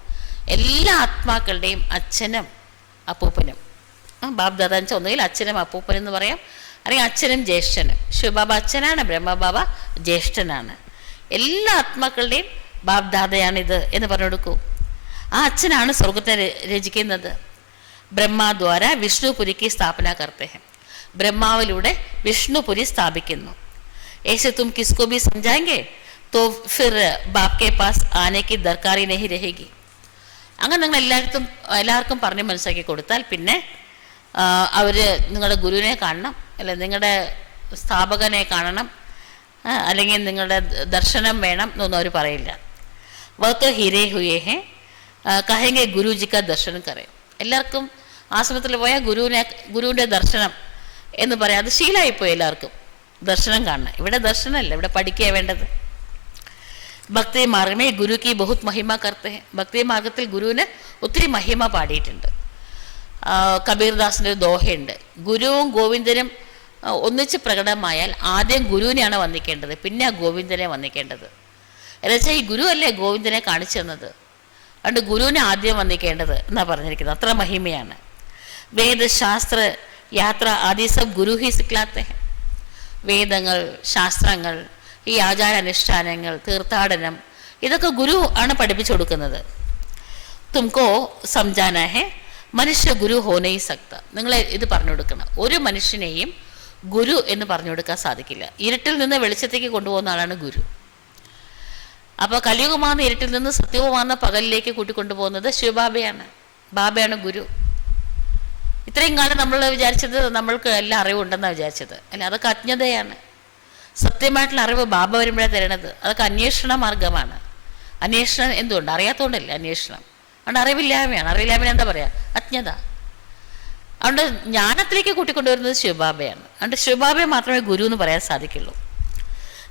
എല്ലാ ആത്മാക്കളുടെയും അച്ഛനും അപ്പൂപ്പനും. ബാബ് ദാദ എന്ന് വെച്ചാൽ ഒന്നുകിൽ അച്ഛനും അപ്പൂപ്പനും എന്ന് പറയാം, അല്ലെങ്കിൽ അച്ഛനും ജ്യേഷ്ഠനും. ശിവബാബ അച്ഛനാണ്, ബ്രഹ്മബാബ ജ്യേഷ്ഠനാണ്. എല്ലാ ആത്മാക്കളുടെയും ബാബ് ദാദയാണിത് എന്ന് പറഞ്ഞു കൊടുക്കൂ. ആ അച്ഛനാണ് സ്വർഗത്തെ രചിക്കുന്നത്. ബ്രഹ്മദ്വാര വിഷ്ണുപുരിക്ക് സ്ഥാപന കർത്തേ ഹെ. ബ്രഹ്മാവിലൂടെ വിഷ്ണുപുരി സ്ഥാപിക്കുന്നു. ऐसे तुम किसको भी समझाएंगे तो फिर बाप के पास आने की दरकार ही नहीं रहेगी. അങ്ങനെ നിങ്ങൾ എല്ലാവർക്കും പറഞ്ഞ് മനസ്സിലാക്കി കൊടുത്താൽ പിന്നെ അവർ നിങ്ങളുടെ ഗുരുവിനെ കാണണം, അല്ലെ നിങ്ങളുടെ സ്ഥാപകനെ കാണണം, അല്ലെങ്കിൽ നിങ്ങളുടെ ദർശനം വേണം എന്നൊന്നും അവർ പറയില്ല. വഹ് ഹിരേ ഹുയേ ഹെ കഹെങ്കെ ഗുരുജിക്ക ദർശനം കറേ. എല്ലാവർക്കും ആശ്രമത്തിൽ പോയാൽ ഗുരുവിൻ്റെ ദർശനം എന്ന് പറയാം. അത് ശീലമായിപ്പോയി എല്ലാവർക്കും ദർശനം കാണണം. ഇവിടെ ദർശനമല്ല, ഇവിടെ പഠിക്കുക വേണ്ടത്. ഭക്തി മാർഗമേ ഗുരു കി ബഹുത് മഹിമ കർത്തേ. ഭക്തി മാർഗത്തിൽ ഗുരുവിന് ഒത്തിരി മഹിമ പാടിയിട്ടുണ്ട്. കബീർദാസിൻ്റെ ഒരു ദോഹയുണ്ട്, ഗുരുവും ഗോവിന്ദനും ഒന്നിച്ച് പ്രകടമായാൽ ആദ്യം ഗുരുവിനെയാണ് വന്ദിക്കേണ്ടത്, പിന്നെ ഗോവിന്ദനെ വന്ദിക്കേണ്ടത്. എന്നുവെച്ചാൽ ഈ ഗുരു അല്ലേ ഗോവിന്ദനെ കാണിച്ചു തന്നത്, അതുകൊണ്ട് ഗുരുവിനെ ആദ്യം വന്ദിക്കേണ്ടത് എന്നാണ് പറഞ്ഞിരിക്കുന്നത്. അത്ര മഹിമയാണ്. വേദശാസ്ത്ര യാത്ര ആദി സബ് ഗുരു ഹി സിക്ലാത്തെ. വേദങ്ങൾ, ശാസ്ത്രങ്ങൾ, ഈ ആചാരാനുഷ്ഠാനങ്ങൾ, തീർത്ഥാടനം, ഇതൊക്കെ ഗുരു ആണ് പഠിപ്പിച്ചു കൊടുക്കുന്നത്. തുംകോ സംജാന ഹെ മനുഷ്യ ഗുരു ഹോനേ സക്ത. നിങ്ങളെ ഇത് പറഞ്ഞു കൊടുക്കണം. ഒരു മനുഷ്യനെയും ഗുരു എന്ന് പറഞ്ഞു കൊടുക്കാൻ സാധിക്കില്ല. ഇരുട്ടിൽ നിന്ന് വെളിച്ചത്തേക്ക് കൊണ്ടുപോകുന്ന ആളാണ് ഗുരു. അപ്പോൾ കലിയുഗമാകുന്ന ഇരുട്ടിൽ നിന്ന് സത്യവുമാകുന്ന പകലിലേക്ക് കൂട്ടിക്കൊണ്ടുപോകുന്നത് ശിവബാബയാണ്. ബാബയാണ് ഗുരു. ഇത്രയും കാലം നമ്മൾ വിചാരിച്ചത് നമ്മൾക്ക് എല്ലാ അറിവുണ്ടെന്നാണ് വിചാരിച്ചത്. അല്ല, അതൊക്കെ അജ്ഞതയാണ്. സത്യമായിട്ടുള്ള അറിവ് ബാബ വരുമ്പോഴേ തരണത്. അതൊക്കെ അന്വേഷണ മാർഗമാണ്. അന്വേഷണം എന്തുകൊണ്ട്? അറിയാത്തതുകൊണ്ടല്ലേ അന്വേഷണം. അതുകൊണ്ട് അറിവില്ലായ്മയാണ്. അറിവില്ലായ്മ എന്താ പറയുക? അജ്ഞത. അതുകൊണ്ട് ജ്ഞാനത്തിലേക്ക് കൂട്ടിക്കൊണ്ടുവരുന്നത് ശിവബാബയാണ്. അതുകൊണ്ട് ശിവബാബയെ മാത്രമേ ഗുരു എന്ന് പറയാൻ സാധിക്കുള്ളൂ.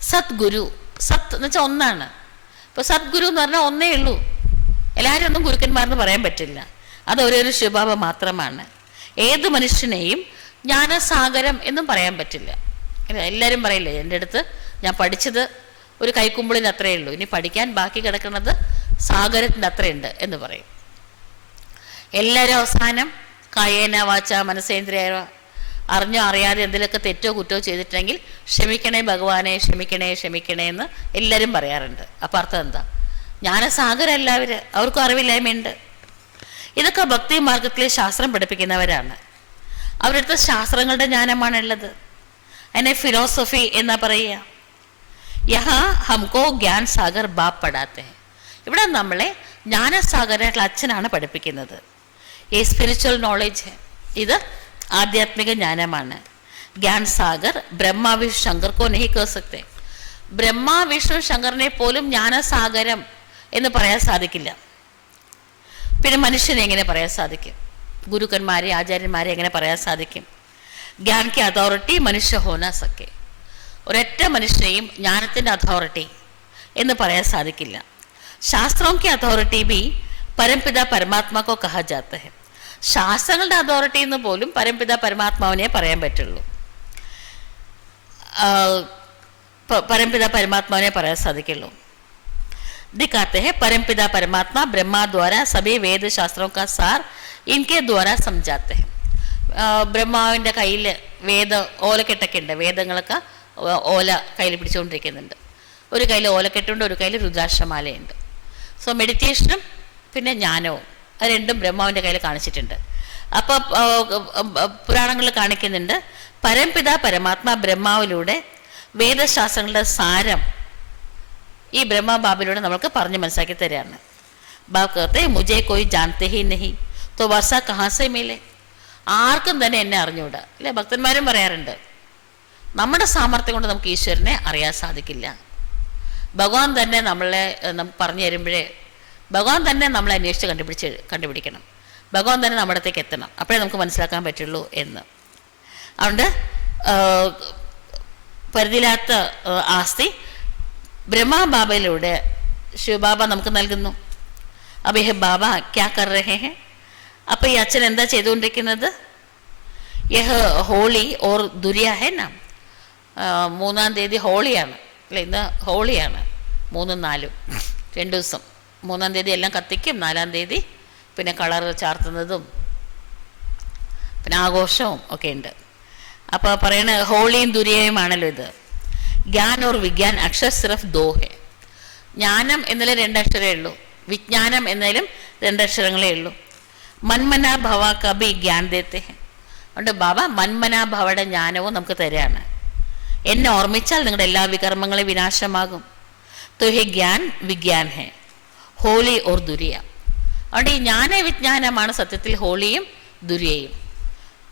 സത് ഗുരു, സത്ത് എന്ന് വെച്ചാൽ ഒന്നാണ്. ഇപ്പോൾ സദ്ഗുരു എന്ന് പറഞ്ഞാൽ ഒന്നേ ഉള്ളൂ. എല്ലാവരും ഒന്നും ഗുരുക്കന്മാരെന്ന് പറയാൻ പറ്റില്ല. അത് ഓരോരോ ശിവബാബ മാത്രമാണ്. ഏത് മനുഷ്യനെയും ജ്ഞാനസാഗരം എന്നും പറയാൻ പറ്റില്ല. എല്ലാവരും പറയില്ലേ, എൻ്റെ അടുത്ത് ഞാൻ പഠിച്ചത് ഒരു കൈക്കുമ്പിളിന് അത്രയേ ഉള്ളൂ, ഇനി പഠിക്കാൻ ബാക്കി കിടക്കുന്നത് സാഗരത്തിൻ്റെ അത്രയുണ്ട് എന്ന് പറയും. എല്ലാവരും അവസാനം കായേന വാച മനസേന്ദ്രിയ അറിഞ്ഞോ അറിയാതെ എന്തെങ്കിലുമൊക്കെ തെറ്റോ കുറ്റോ ചെയ്തിട്ടുണ്ടെങ്കിൽ ക്ഷമിക്കണേ ഭഗവാനെ, ക്ഷമിക്കണേ ക്ഷമിക്കണേ എന്ന് എല്ലാവരും പറയാറുണ്ട്. അപ്പം അർത്ഥം എന്താ? ജ്ഞാനസാഗരം എല്ലാവരും, അവർക്കും അറിവില്ലായ്മയുണ്ട്. ഇതൊക്കെ ഭക്തി മാർഗത്തിലെ ശാസ്ത്രം പഠിപ്പിക്കുന്നവരാണ്. അവരുടെ ശാസ്ത്രങ്ങളുടെ ജ്ഞാനമാണുള്ളത്. അതിനെ ഫിലോസഫി എന്നാ പറയുക. യഹാ ഹംകോ ജ്ഞാൻ സാഗർ ബാപ്പ് പഠാത്തെ. ഇവിടെ നമ്മളെ ജ്ഞാനസാഗരമായിട്ടുള്ള അച്ഛനാണ് പഠിപ്പിക്കുന്നത്. ഈ സ്പിരിച്വൽ നോളജ്, ഇത് ആധ്യാത്മിക ജ്ഞാനമാണ്. ജ്ഞാൻ സാഗർ ബ്രഹ്മ വിഷ്ണു ശങ്കർ കോ നഹി കർ സക്തേ. ബ്രഹ്മ വിഷ്ണു ശങ്കറിനെ പോലും ജ്ഞാനസാഗരം എന്ന് പറയാൻ സാധിക്കില്ല. പിന്നെ മനുഷ്യനെ എങ്ങനെ പറയാൻ സാധിക്കും? ഗുരുക്കന്മാരെ, ആചാര്യന്മാരെ എങ്ങനെ പറയാൻ സാധിക്കും? ജ്ഞാൻ കി അതോറിറ്റി മനുഷ്യ ഹോന സക്കെ. ഒരൊറ്റ മനുഷ്യനെയും ജ്ഞാനത്തിൻ്റെ അതോറിറ്റി എന്ന് പറയാൻ സാധിക്കില്ല. ശാസ്ത്രോം കി അതോറിറ്റി ബി പരംപിത പരമാത്മാക്കോ കഹാ ജാത്ത ഹെ. ശാസ്ത്രങ്ങളുടെ അതോറിറ്റി എന്ന് പോലും പരംപിത പരമാത്മാവിനെ പറയാൻ പറ്റുള്ളൂ. പരംപിത പരമാത്മാവിനെ പറയാൻ സാധിക്കുള്ളൂ. दिखाते हैं परमपिता परमात्मा ब्रह्मा द्वारा सभी वेद शास्त्रों का सार इनके द्वारा समझाते हैं. ബ്രഹ്മാവിൻ്റെ കയ്യിൽ ഓലക്കെട്ടൊക്കെ ഉണ്ട്. വേദങ്ങളൊക്കെ ഓല കയ്യിൽ പിടിച്ചുകൊണ്ടിരിക്കുന്നുണ്ട്. ഒരു കയ്യിൽ ഓലക്കെട്ടുണ്ട്, ഒരു കയ്യിൽ രുദ്രാക്ഷമാലയുണ്ട്. സോ മെഡിറ്റേഷനും പിന്നെ ജ്ഞാനവും അത് രണ്ടും ബ്രഹ്മാവിൻ്റെ കയ്യിൽ കാണിച്ചിട്ടുണ്ട്. അപ്പോൾ പുരാണങ്ങളിൽ കാണിക്കുന്നുണ്ട് പരംപിത പരമാത്മാ ബ്രഹ്മാവിലൂടെ വേദശാസ്ത്രങ്ങളുടെ സാരം ഈ ബ്രഹ്മ ബാബിലൂടെ നമുക്ക് പറഞ്ഞ് മനസ്സിലാക്കി തരാണ്. ബാബ് कहते मुझे कोई जानते ही नहीं तो वर्षा कहाँ से मिले. ആർക്കും തന്നെ എന്നെ അറിഞ്ഞുകൂടാ അല്ലേ? ഭക്തന്മാരും പറയാറുണ്ട് നമ്മുടെ സാമർത്ഥ്യം കൊണ്ട് നമുക്ക് ഈശ്വരനെ അറിയാൻ സാധിക്കില്ല. ഭഗവാൻ തന്നെ നമ്മളെ പറഞ്ഞു തരുമ്പോഴേ ഭഗവാൻ തന്നെ നമ്മളെ അന്വേഷിച്ച് കണ്ടുപിടിക്കണം. ഭഗവാൻ തന്നെ നമ്മുടെ അടുത്തേക്ക് എത്തണം, അപ്പോഴേ നമുക്ക് മനസ്സിലാക്കാൻ പറ്റുള്ളൂ എന്ന്. അതുകൊണ്ട് പരിധിയില്ലാത്ത ആസ്തി ബ്രഹ്മ ബാബയിലൂടെ ശിവബാബ നമുക്ക് നൽകുന്നു. അപ്പോൾ യഹ് ബാബ ക്യാ കർ രഹേ ഹെ? അപ്പോൾ ഈ അച്ഛൻ എന്താ ചെയ്തുകൊണ്ടിരിക്കുന്നത്? യഹ് ഹോളി ഓർ ദുരിയ ഹെ നാ. 3-ാം തീയതി ഹോളിയാണ് അല്ലേ? ഇന്ന് ഹോളിയാണ്, 3-ഉം 4-ഉം 2 ദിവസം. 3-ാം തീയതി എല്ലാം കത്തിക്കും, 4-ാം തീയതി പിന്നെ കളർ ചാർത്തുന്നതും പിന്നെ ആഘോഷവും ഒക്കെ ഉണ്ട്. അപ്പോൾ പറയണ ഹോളിയും ദുരിയയുമാണല്ലോ ഇത്. ജ്ഞാൻ ഓർ വിജ്ഞാൻ അക്ഷർ സിർഫ് 2 ഹെ. ജ്ഞാനം എന്നതിൽ 2 അക്ഷരമേ ഉള്ളൂ, വിജ്ഞാനം എന്നതിലും 2 അക്ഷരങ്ങളേ ഉള്ളൂ. മന്മനാ ഭവ കബി ജ്ഞാൻ ദേത്തെ ഹെ. അതുകൊണ്ട് ബാബ മന്മനാ ഭവയുടെ ജ്ഞാനവും നമുക്ക് തരികയാണ്. എന്നെ ഓർമ്മിച്ചാൽ നിങ്ങളുടെ എല്ലാ വികർമ്മങ്ങളും വിനാശമാകും. तो ये ज्ञान विज्ञान है, ഹോളി ഓർ ദുരിയ. അതുകൊണ്ട് ഈ ജ്ഞാന വിജ്ഞാനമാണ് സത്യത്തിൽ ഹോളിയും ദുരിയയും.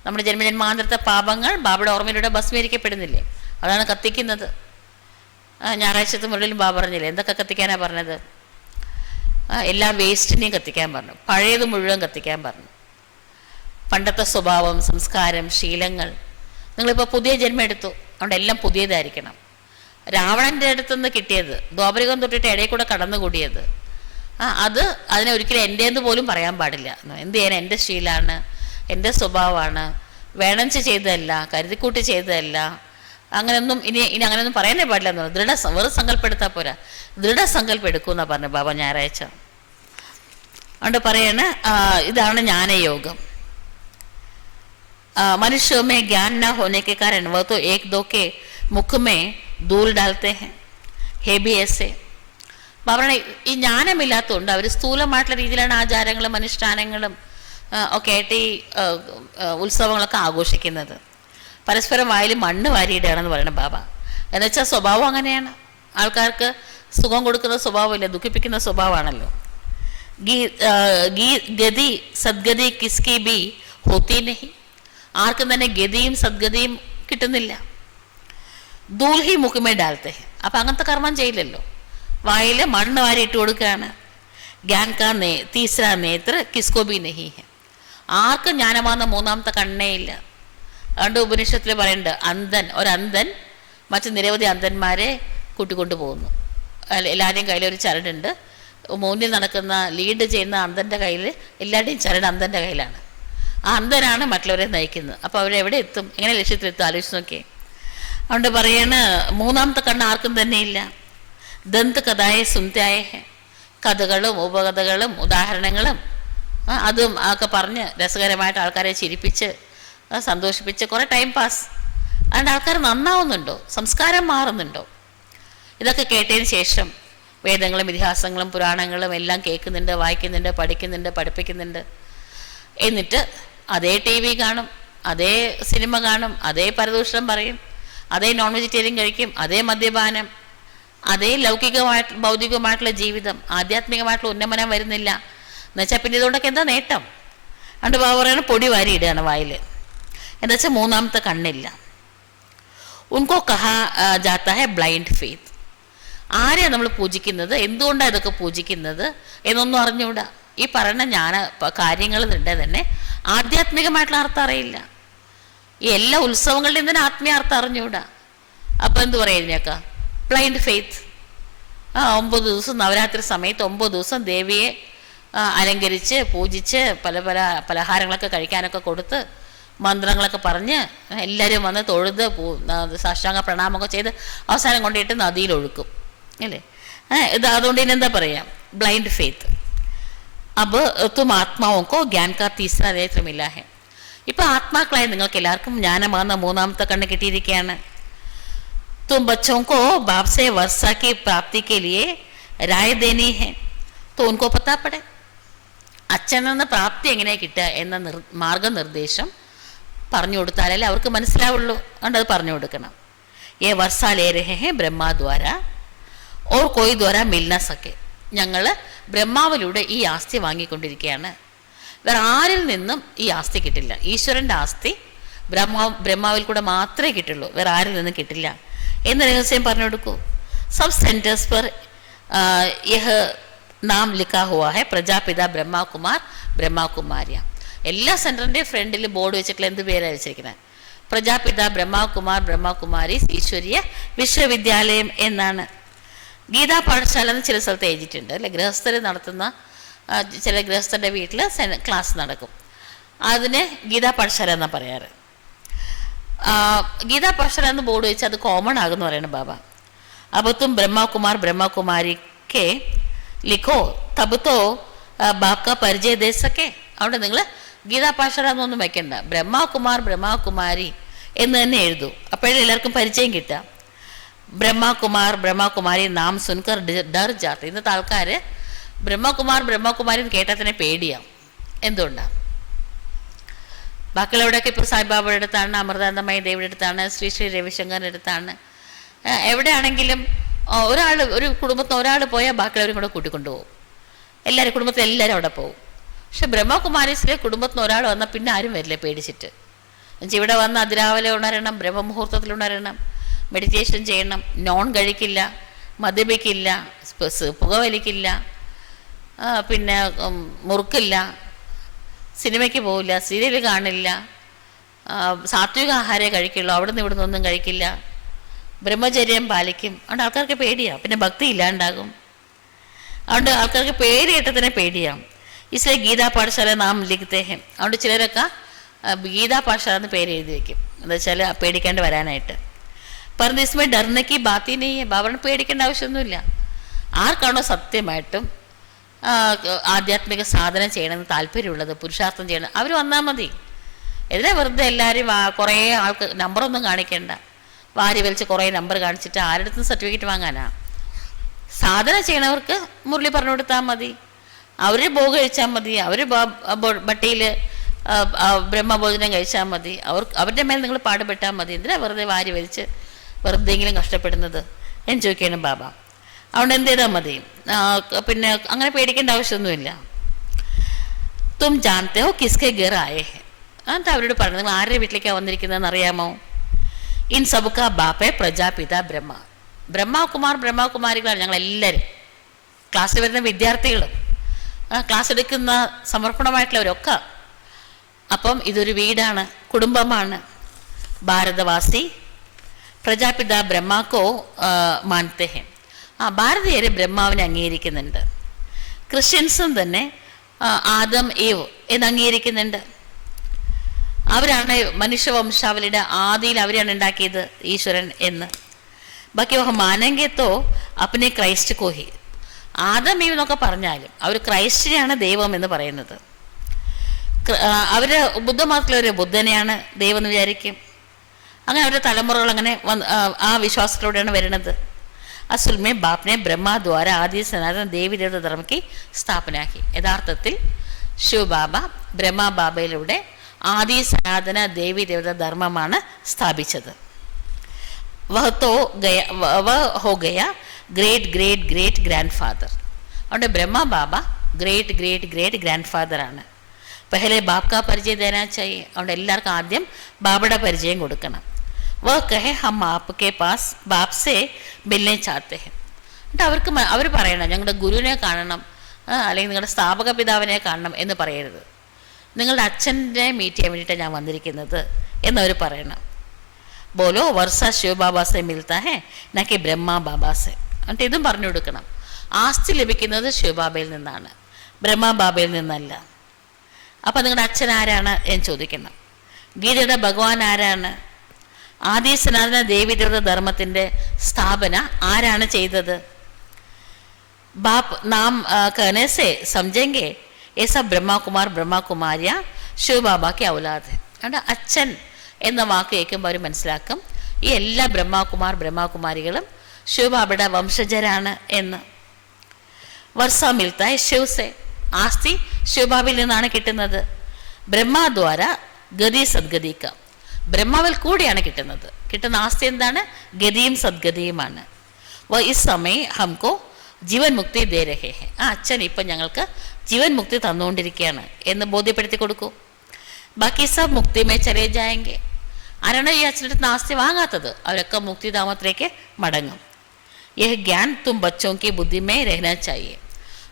നമ്മുടെ ജന്മജന്മാന്തരത്തെ പാപങ്ങൾ ബാബയുടെ ഓർമ്മയിലൂടെ ഭസ്മീകരിക്കപ്പെടുന്നില്ലേ? അതാണ് കത്തിക്കുന്നത്. ഞായറാഴ്ചത്തെ മുകളിലും ബാബ പറഞ്ഞില്ലേ എന്തൊക്കെ കത്തിക്കാനാണ് പറഞ്ഞത്? എല്ലാ വേസ്റ്റിനെയും കത്തിക്കാൻ പറഞ്ഞു, പഴയത് മുഴുവൻ കത്തിക്കാൻ പറഞ്ഞു. പണ്ടത്തെ സ്വഭാവം, സംസ്കാരം, ശീലങ്ങൾ. നിങ്ങളിപ്പോൾ പുതിയ ജന്മം എടുത്തു, അതുകൊണ്ട് എല്ലാം പുതിയതായിരിക്കണം. രാവണൻ്റെ അടുത്തുനിന്ന് കിട്ടിയത്, ദ്വാപരികം തൊട്ടിട്ട് ഇടയിൽ കൂടെ കടന്നുകൂടിയത്, അതിനെ ഒരിക്കലും എൻ്റെന്ന് പോലും പറയാൻ പാടില്ല. എന്ത് ചെയ്യാൻ? എൻ്റെ ശീലമാണ്, എൻ്റെ സ്വഭാവമാണ്, വേണഞ്ച് ചെയ്തതല്ല, കരുതിക്കൂട്ടി ചെയ്തതല്ല, അങ്ങനെയൊന്നും ഇനി അങ്ങനെയൊന്നും പറയാനേ പാടില്ല എന്ന് പറഞ്ഞു. വെറും സങ്കല്പെടുത്താൽ പോരാ, ദൃഢസങ്കല്പം എടുക്കുമെന്നാണ് പറഞ്ഞു ബാബ ഞായറാഴ്ച. അതുകൊണ്ട് പറയാണ് ഇതാണ് ജ്ഞാനയോഗം. मनुष्य में ज्ञान न होने के कारण वह तो 1-2 के मुख में धूल डालते हैं, हे भी ऐसे. അവരുടെ ഈ ജ്ഞാനമില്ലാത്തതുകൊണ്ട് അവർ സ്ഥൂലമായിട്ടുള്ള രീതിയിലാണ് ആചാരങ്ങളും അനുഷ്ഠാനങ്ങളും ഒക്കെ ആയിട്ട് ഈ ഉത്സവങ്ങളൊക്കെ ആഘോഷിക്കുന്നത്. പരസ്പരം വായിൽ മണ്ണ് വാരിയിടുകയാണെന്ന് പറയണം ബാബ. എന്നുവെച്ചാൽ സ്വഭാവം അങ്ങനെയാണ്. ആൾക്കാർക്ക് സുഖം കൊടുക്കുന്ന സ്വഭാവമില്ല, ദുഃഖിപ്പിക്കുന്ന സ്വഭാവമാണല്ലോ. ഗതി സദ്ഗതി കിസ്കി ബി ഹോത്തി നഹി. ആർക്കും തന്നെ ഗതിയും സദ്ഗതിയും കിട്ടുന്നില്ല. ദൂൽഹി മുഖമേ ഡാൽത്തെ. അപ്പം അങ്ങനത്തെ കർമ്മം ചെയ്യില്ലല്ലോ, വായിൽ മണ്ണ് വാരി ഇട്ട് കൊടുക്കുകയാണ്. ജ്ഞാൻ കാ തീസര നേത്ര കിസ്കോ ബി നഹി ഹെ. ആർക്കും ജ്ഞാനമാകുന്ന 3-ാമത്തെ കണ്ണേ ഇല്ല. അതുകൊണ്ട് ഉപനിഷത്തിൽ പറയുന്നുണ്ട്, ഒരന്ധൻ മറ്റ് നിരവധി അന്ധന്മാരെ കൂട്ടിക്കൊണ്ടു പോകുന്നു. എല്ലാവരുടെയും കയ്യിൽ ഒരു ചരടുണ്ട്. മുന്നിൽ നടക്കുന്ന ലീഡ് ചെയ്യുന്ന അന്ധൻ്റെ കയ്യിൽ എല്ലാവരുടെയും ചരട് അന്ധൻ്റെ കയ്യിലാണ്. ആ അന്ധനാണ് മറ്റുള്ളവരെ നയിക്കുന്നത്. അപ്പോൾ അവരെവിടെ എത്തും, എങ്ങനെ ലക്ഷ്യത്തിലെത്തും? ആലോചിച്ച് നോക്കിയേ. അതുകൊണ്ട് പറയാണ് 3-ാമത്തെ കണ്ണ് ആർക്കും തന്നെ ഇല്ല. ദന്ത് കഥായെ സുന്ദായ കഥകളും ഉപകഥകളും ഉദാഹരണങ്ങളും അതും ഒക്കെ പറഞ്ഞ് രസകരമായിട്ട് ആൾക്കാരെ ചിരിപ്പിച്ച് സന്തോഷിപ്പിച്ച് കുറേ ടൈം പാസ്. അതുകൊണ്ട് ആൾക്കാർ നന്നാവുന്നുണ്ടോ? സംസ്കാരം മാറുന്നുണ്ടോ? ഇതൊക്കെ കേട്ടതിന് ശേഷം വേദങ്ങളും ഇതിഹാസങ്ങളും പുരാണങ്ങളും എല്ലാം കേൾക്കുന്നുണ്ട്, വായിക്കുന്നുണ്ട്, പഠിക്കുന്നുണ്ട്, പഠിപ്പിക്കുന്നുണ്ട്. എന്നിട്ട് അതേ TV കാണും, അതേ സിനിമ കാണും, അതേ പരദൂഷണം പറയും, അതേ നോൺ വെജിറ്റേറിയൻ കഴിക്കും, അതേ മദ്യപാനം, അതേ ഭൗതികമായിട്ടുള്ള ജീവിതം, ആധ്യാത്മികമായിട്ടുള്ള ഉന്നമനം വരുന്നില്ല എന്നുവെച്ചാൽ പിന്നെ ഇതുകൊണ്ടൊക്കെ എന്താ നേട്ടം? അതുകൊണ്ട് ബാബ പറയണ പൊടി വാരി ഇടുകയാണ് വായിൽ. എന്താ വെച്ചാൽ 3-ാമത്തെ കണ്ണില്ല. ഉൻകോ കഹാ ജാത്താ ഹെ ബ്ലൈൻഡ് ഫെയ്ത്ത്. ആരെയാണ് നമ്മൾ പൂജിക്കുന്നത്, എന്തുകൊണ്ടാണ് ഇതൊക്കെ പൂജിക്കുന്നത് എന്നൊന്നും അറിഞ്ഞുകൂടാ. ഈ പറയുന്ന കാര്യങ്ങളുടെ തന്നെ ആധ്യാത്മികമായിട്ടുള്ള അർത്ഥം അറിയില്ല. ഈ എല്ലാ ഉത്സവങ്ങളുടെയും തന്നെ ആത്മീയ അർത്ഥം അറിഞ്ഞുകൂടാ. അപ്പോൾ എന്ത് പറയുന്നേക്കാം? Blind faith. 9 ദിവസം നവരാത്രി സമയത്ത് 9 ദിവസം ദേവിയെ അലങ്കരിച്ച് പൂജിച്ച് പല പല പലഹാരങ്ങളൊക്കെ കഴിക്കാനൊക്കെ കൊടുത്ത് മന്ത്രങ്ങളൊക്കെ പറഞ്ഞ് എല്ലാവരും വന്ന് തൊഴുത് സാഷ്ടാംഗ പ്രണാമമൊക്കെ ചെയ്ത് അവസാനം കൊണ്ടിട്ട് നദിയിലൊഴുക്കും അല്ലേ? ഇത് അതുകൊണ്ട് ഇനെന്താ പറയാം? Blind faith. അബ് തും ആത്മാവോക്കോ ജ്ഞാൻ കാ തീസര നേത്ര മിലാ ഹെ. ഇപ്പം ആത്മാക്കളായി നിങ്ങൾക്ക് എല്ലാവർക്കും ജ്ഞാനമാകുന്ന 3-ാമത്തെ കണ്ണ് കിട്ടിയിരിക്കുകയാണ്. तुम बच्चों को बाप से वर्षा की प्राप्ति के लिए राय देनी है तो उनको पता पड़े. അച്ഛനിൽ നിന്ന് പ്രാപ്തി എങ്ങനെ കിട്ടുക എന്ന മാർഗനിർദ്ദേശം പറഞ്ഞു കൊടുത്താലല്ലേ അവർക്ക് മനസ്സിലാവുള്ളൂ. അതുകൊണ്ട് അത് പറഞ്ഞു കൊടുക്കണം. ഏ വർഷ ലേ രഹേ ഹെ ബ്രഹ്മാദ്വാര ഓർ കോയി ദ്വാര മിൽന സക്കെ. ഞങ്ങൾ ബ്രഹ്മാവിലൂടെ ഈ ആസ്തി വാങ്ങിക്കൊണ്ടിരിക്കുകയാണ്. വേറെ ആരിൽ നിന്നും ഈ ആസ്തി കിട്ടില്ല. ഈശ്വരൻ്റെ ആസ്തി ബ്രഹ്മാവിൽ കൂടെ മാത്രമേ കിട്ടുള്ളൂ, വേറെ ആരിൽ നിന്നും കിട്ടില്ല എന്ന് രഹസ്യം പറഞ്ഞു കൊടുക്കൂ. സബ് സെൻറ്റേഴ്സ് पर यह നാം ലിഖാ ഹുവാ ഹെ പ്രജാപിത ബ്രഹ്മകുമാർ ബ്രഹ്മകുമാരിയ. എല്ലാ സെൻറ്ററിൻ്റെയും ഫ്രണ്ടിൽ ബോർഡ് വെച്ചിട്ടുള്ള എന്ത് പേരാണ് വെച്ചിരിക്കുന്നത്? പ്രജാപിത ബ്രഹ്മകുമാർ ബ്രഹ്മകുമാരി ഈശ്വരീയ വിശ്വവിദ്യാലയം എന്നാണ്. ഗീതാ പാഠശാല എന്ന് ചില സ്ഥലത്ത് എഴുതിയിട്ടുണ്ട് അല്ലെ. ഗൃഹസ്ഥർ നടത്തുന്ന ചില ഗൃഹസ്ഥരുടെ വീട്ടിൽ ക്ലാസ് നടക്കും. അതിനെ ഗീതാ പാഠശാല എന്നാണ് പറയാറ്. ഗീതാ പാഠശാല എന്ന് ബോർഡ് വെച്ച് അത് കോമൺ ആകുമെന്ന് പറയണം ബാബ. अब तुम ब्रह्मा कुमार ब्रह्मा कुमारी के लिखो तब तो बाप का परिचय दे सके. അതുകൊണ്ട് നിങ്ങൾ ഗീതാ പാഠശാല എന്നൊന്നും വെക്കണ്ട, ബ്രഹ്മകുമാർ ബ്രഹ്മകുമാരി എന്ന് തന്നെ എഴുതൂ. അപ്പോഴേ എല്ലാവർക്കും പരിചയം കിട്ടുക. ബ്രഹ്മകുമാർ ബ്രഹ്മകുമാരി നാം സുൻകർ ഡർ ജാത്ത്. ഇന്നത്തെ ആൾക്കാർ ബ്രഹ്മകുമാർ ബ്രഹ്മകുമാരി എന്ന് കേട്ടാൽ തന്നെ പേടിയാവും. എന്തുകൊണ്ടാണ്? ബാക്കിയുള്ളവിടെയൊക്കെ ഇപ്പോൾ സായിബാബയുടെ അടുത്താണ്, അമൃതാനന്ദമയ ദേവിയുടെ അടുത്താണ്, ശ്രീ ശ്രീ രവിശങ്കറിൻ്റെ അടുത്താണ്. എവിടെയാണെങ്കിലും ഒരു കുടുംബത്തിൽ ഒരാൾ പോയാൽ ബാക്കിയുള്ളവരും കൂടെ കൂട്ടിക്കൊണ്ടുപോകും. എല്ലാവരും കുടുംബത്തിൽ എല്ലാവരും അവിടെ പോകും. പക്ഷെ ബ്രഹ്മകുമാരീസിലെ കുടുംബത്തിൽ ഒരാൾ വന്നാൽ പിന്നെ ആരും വരില്ല പേടിച്ചിട്ട്. എന്നുവെച്ചാൽ ഇവിടെ വന്ന് അതിരാവിലെ ഉണരണം, ബ്രഹ്മമുഹൂർത്തത്തിൽ ഉണരണം, മെഡിറ്റേഷൻ ചെയ്യണം, നോൺ കഴിക്കില്ല, മദ്യപിക്കില്ല, പുകവലിക്കില്ല, പിന്നെ മുറുക്കില്ല, സിനിമയ്ക്ക് പോവില്ല, സീരിയൽ കാണില്ല, സാത്വിക ആഹാരമേ കഴിക്കുള്ളൂ, അവിടെ നിന്ന് ഇവിടുന്ന് ഒന്നും കഴിക്കില്ല, ബ്രഹ്മചര്യം പാലിക്കും. അതുകൊണ്ട് ആൾക്കാർക്ക് പേടിയാണ്. പിന്നെ ഭക്തി ഇല്ലാണ്ടാകും. അതുകൊണ്ട് ആൾക്കാർക്ക് പേര് കേട്ട് തന്നെ പേടിയാണ്. इसलिए ഗീതാ പാഠശാല നാം ലിഖത്തെ ഹെ. അതുകൊണ്ട് ചിലരൊക്കെ ഗീതാ പാഠശാല എന്ന് പേര് എഴുതി വയ്ക്കും. എന്താ വെച്ചാൽ പേടിക്കാണ്ട് വരാനായിട്ട്. പറഞ്ഞ ഇസ്മേ ഡർനയ്ക്ക് ബാത്തി നെയ്യ്. ബാബറിന് പേടിക്കേണ്ട ആവശ്യമൊന്നുമില്ല. ആർക്കാണോ സത്യമായിട്ടും ആധ്യാത്മിക സാധന ചെയ്യണമെന്ന് താല്പര്യമുള്ളത്, പുരുഷാർത്ഥം ചെയ്യണം, അവർ വന്നാൽ മതി. ഇതിനെ വെറുതെ എല്ലാവരും കുറേ ആൾക്ക് നമ്പറൊന്നും കാണിക്കേണ്ട. വാരി വലിച്ച് കുറേ നമ്പർ കാണിച്ചിട്ട് ആരുടെ അടുത്തും സർട്ടിഫിക്കറ്റ് വാങ്ങാനാ? സാധന ചെയ്യണവർക്ക് മുരളി പറഞ്ഞു കൊടുത്താൽ മതി, അവർ ഭോഗ് കഴിച്ചാൽ മതി, അവർ ബട്ടിയിൽ ബ്രഹ്മഭോജനം കഴിച്ചാൽ മതി, അവരുടെ മേൽ നിങ്ങൾ പാടുപെട്ടാൽ മതി. എന്തിനാ വെറുതെ വാരി വലിച്ച് വെറുതെങ്കിലും കഷ്ടപ്പെടുന്നത് എന്ന് ചോദിക്കണം ബാബ. അതുകൊണ്ട് എന്ത് ചെയ്താൽ മതി? പിന്നെ അങ്ങനെ പേടിക്കേണ്ട ആവശ്യമൊന്നുമില്ല. തും ജാനത്തെ ഹോ കിസ്കെ ഗർ ആയേ ഹെ. എന്നിട്ട് അവരോട് പറഞ്ഞു, നിങ്ങൾ ആരുടെ വീട്ടിലേക്കാണ് വന്നിരിക്കുന്നതെന്ന് അറിയാമോ? ഇൻ സബുക്ക ബാപ്പെ പ്രജാപിത ബ്രഹ്മ. ബ്രഹ്മകുമാർ ബ്രഹ്മകുമാരികളാണ് ഞങ്ങളെല്ലാവരും. ക്ലാസ്സിൽ വരുന്ന വിദ്യാർത്ഥികളും ക്ലാസ് എടുക്കുന്ന സമർപ്പണമായിട്ടുള്ളവരൊക്കെ. അപ്പം ഇതൊരു വീടാണ്, കുടുംബമാണ്. ഭാരതവാസി പ്രജാപിത ബ്രഹ്മാക്കോ മാനത്തെ ഹെ. ഭാരതീയരെ ബ്രഹ്മാവിനെ അംഗീകരിക്കുന്നുണ്ട്. ക്രിസ്ത്യൻസും തന്നെ ആദം ഏവ് എന്ന് അംഗീകരിക്കുന്നുണ്ട്. അവരാണ് മനുഷ്യവംശാവലിയുടെ ആദിയിൽ അവരാണ് ഉണ്ടാക്കിയത് ഈശ്വരൻ എന്ന്. ബാക്കി വഹ മാനങ്കേത്തോ അപ്പനെ ക്രൈസ്റ്റ് കോഹി. ആദം ഈവ് എന്നൊക്കെ പറഞ്ഞാലും അവർ ക്രൈസ്റ്റിനെയാണ് ദൈവം എന്ന് പറയുന്നത്. അവർ ബുദ്ധമതത്തിലൊരു ബുദ്ധനെയാണ് ദൈവം എന്ന് വിചാരിക്കും. അങ്ങനെ അവരുടെ തലമുറകൾ അങ്ങനെ ആ വിശ്വാസത്തിലൂടെയാണ് വരുന്നത്. असल में बाप ने ब्रह्मा द्वारा आदि सनातन देवी देवता धर्म की स्थापना की. യഥാർത്ഥത്തിൽ ശിവബാബ ബ്രഹ്മ ബാബയിലൂടെ ആദി സനാതന ദേവി ദേവത ധർമ്മമാണ് സ്ഥാപിച്ചത്. വഹ ഹോ Gaya great great great grand father. അതുകൊണ്ട് ബ്രഹ്മ ബാബ ഗ്രേറ്റ് ഗ്രേറ്റ് ഗ്രേറ്റ് ഗ്രാൻഡ് ഫാദറാണ്. പെഹലെ ബാപ് കാ പരിചയം ദേനാ ചാഹിയെ. അതുകൊണ്ട് എല്ലാവർക്കും ആദ്യം ബാബയുടെ പരിചയം കൊടുക്കണം. വ കഹെ ഹം ആപ്കെ പാസ് ബാപ് സെ മിൽനെ ചാഹത്തെ ഹെ. എന്നിട്ട് അവർ പറയണം, ഞങ്ങളുടെ ഗുരുവിനെ കാണണം, അല്ലെങ്കിൽ നിങ്ങളുടെ സ്ഥാപക പിതാവിനെ കാണണം എന്ന് പറയരുത്. നിങ്ങളുടെ അച്ഛനെ മീറ്റ് ചെയ്യാൻ വേണ്ടിയിട്ടാണ് ഞാൻ വന്നിരിക്കുന്നത് എന്നവർ പറയണം. ബോലോ വർഷ ശിവബാബാസെ മിൽത്താ ഹെ നക്കി ബ്രഹ്മ ബാബാസെ. എന്നിട്ട് ഇതും പറഞ്ഞു കൊടുക്കണം. ആസ്തി ലഭിക്കുന്നത് ശിവബാബയിൽ നിന്നാണ്, ബ്രഹ്മ ബാബയിൽ നിന്നല്ല. അപ്പം നിങ്ങളുടെ അച്ഛൻ ആരാണ് എന്ന് ചോദിക്കണം. ഗീതയുടെ ഭഗവാൻ ആരാണ്? ആദി സനാതന ദേവി ദേവത ധർമ്മത്തിൻ്റെ സ്ഥാപന ആരാണ് ചെയ്തത്? ബാപ്പ് നാം कहने से समझेंगे ऐसा ब्रह्मा कुमार ब्रह्मा कुमारिया शिव बाबा की औलाद है. അതുകൊണ്ട് അച്ഛൻ എന്ന വാക്ക് കേൾക്കുമ്പോൾ അവർ മനസ്സിലാക്കും ഈ എല്ലാ ബ്രഹ്മകുമാർ ബ്രഹ്മകുമാരികളും ശിവബാബയുടെ വംശജരാണ് എന്ന്. വർഷ മിൽത്തായ ശിവസെ. ആസ്തി ശിവബാബയിൽ നിന്നാണ് കിട്ടുന്നത്. ബ്രഹ്മദ്വാര ഗതി സദ്ഗതിക്ക. ബ്രഹ്മാവിൽ കൂടിയാണ് കിട്ടുന്നത്. കിട്ടുന്ന ആസ്തി എന്താണ്? ഗതിയും സദ്ഗതിയുമാണ്. ഈ സമയം ഹംകോ ജീവൻ മുക്തി ദേ രഹേ ഹെ. ആ അച്ഛൻ ഇപ്പം ഞങ്ങൾക്ക് ജീവൻ മുക്തി തന്നുകൊണ്ടിരിക്കുകയാണ് എന്ന് ബോധ്യപ്പെടുത്തി കൊടുക്കൂ. ബാക്കി സബ് മുക്തിമേ ചലേ ജായെങ്കിൽ. ആരാണ് ഈ അച്ഛൻ്റെ അടുത്ത് ആസ്തി വാങ്ങാത്തത് അവരൊക്കെ മുക്തിധാമത്തിലേക്ക് മടങ്ങും. യഹ് ജ്ഞാൻ തും ബച്ചോ കി ബുദ്ധിമേ രഹനാ ചാഹിയെ.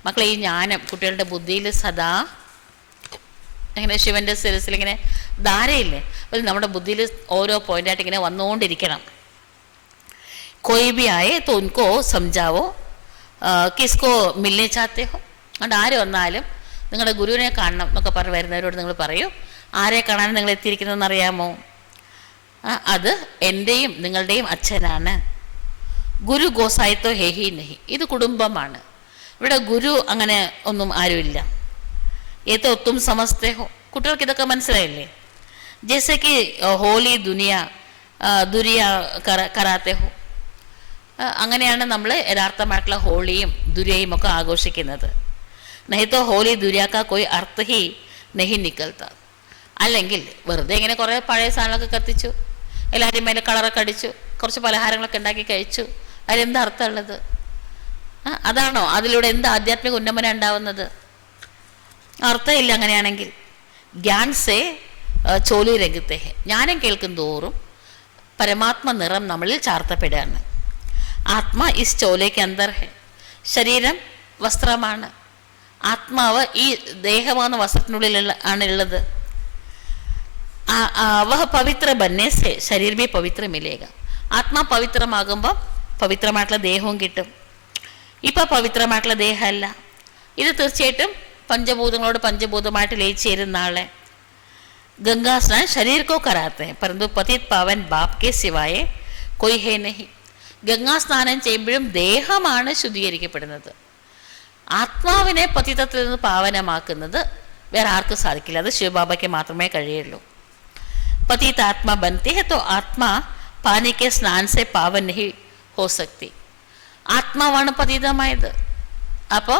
മക്കളെ ഈ ജ്ഞാനം കുട്ടികളുടെ ബുദ്ധിയിൽ സദാ ഇങ്ങനെ ശിവൻ്റെ ശിരസിൽ ഇങ്ങനെ ധാരയില്ലേ, അത് നമ്മുടെ ബുദ്ധിയിൽ ഓരോ പോയിൻ്റായിട്ട് ഇങ്ങനെ വന്നുകൊണ്ടിരിക്കണം. कोई भी आए तो उनको समझाओ കിസ്കോ മിൽനെ ചാത്തേ ഹോ. അതുകൊണ്ട് ആര് വന്നാലും നിങ്ങളുടെ ഗുരുവിനെ കാണണം എന്നൊക്കെ പറഞ്ഞ് വരുന്നവരോട് നിങ്ങൾ പറയൂ, ആരെ കാണാൻ നിങ്ങൾ എത്തിയിരിക്കുന്നതെന്ന് അറിയാമോ? അത് എൻ്റെയും നിങ്ങളുടെയും അച്ഛനാണ്. ഗുരു ഗോസായിത്തോ ഹേഹി നഹി. ഇത് കുടുംബമാണ്. ഇവിടെ ഗുരു അങ്ങനെ ഒന്നും ആരുമില്ല. ഏതോ തും സമസ്തേ ഹോ. കുട്ടികൾക്ക് ഇതൊക്കെ മനസ്സിലായില്ലേ? ജैसे ഹോലി ദുരിയ കരാത്തേ ഹോ. അങ്ങനെയാണ് നമ്മൾ യഥാർത്ഥമായിട്ടുള്ള ഹോളിയും ദുരിയയും ഒക്കെ ആഘോഷിക്കുന്നത്. നഹിത്തോ ഹോലി ദുരിയാക്ക കോയി അർത്ഥ ഹി നഹി നിക്കൽത്ത. അല്ലെങ്കിൽ വെറുതെ ഇങ്ങനെ കുറേ പഴയ സാധനങ്ങളൊക്കെ കത്തിച്ചു, എല്ലാവരും മേലെ കളറൊക്കെ അടിച്ചു, കുറച്ച് പലഹാരങ്ങളൊക്കെ ഉണ്ടാക്കി കഴിച്ചു, അതിലെന്താ അർത്ഥമുള്ളത്? അതാണോ അതിലൂടെ എന്ത് ആധ്യാത്മിക ഉന്നമനം ഉണ്ടാവുന്നത്? അർത്ഥമില്ല. അങ്ങനെയാണെങ്കിൽ ജ്ഞാൻ സേ ചോലി രംഗത്തെ ജ്ഞാനം കേൾക്കും തോറും പരമാത്മ നിറം നമ്മളിൽ ചാർത്തപ്പെടുകയാണ്. ആത്മാ ഇസ് ചോലയ്ക്ക് അന്തർ ഹെ. ശരീരം വസ്ത്രമാണ്, ആത്മാവ് ഈ ദേഹമാകുന്ന വസ്ത്രത്തിനുള്ളിൽ ആണ് ഉള്ളത്. വഹ പവിത്ര ബന്നെ സെ ശരീർ ഭി പവിത്ര മിലേഗ. ആത്മാ പവിത്രമാകുമ്പോൾ പവിത്രമായിട്ടുള്ള ദേഹവും കിട്ടും. ഇപ്പം പവിത്രമായിട്ടുള്ള ദേഹമല്ല. ഇത് തീർച്ചയായിട്ടും പഞ്ചഭൂതങ്ങളോട് പഞ്ചഭൂതമായിട്ട് ലയിച്ചു ചേരുന്ന ആളെ. गंगा स्नान शरीर को कराते हैं परंतु पतित पावन बाप के सिवाय कोई है नहीं. ഗംഗാ സ്നാനം ചെയ്യുമ്പോഴും ദേഹമാണ് ശുദ്ധീകരിക്കപ്പെടുന്നത്. ആത്മാവിനെ പതിതത്തിൽ നിന്ന് പാവനമാക്കുന്നത് വേറെ ആർക്കും സാധിക്കില്ല. അത് ശിവബാബയ്ക്ക് മാത്രമേ കഴിയുള്ളൂ. പതിत आत्मा बनते हैं तो आत्मा पानी के स्नान से पावन नहीं हो सकती. ആത്മാവാണ് പതിതമായത്. അപ്പോൾ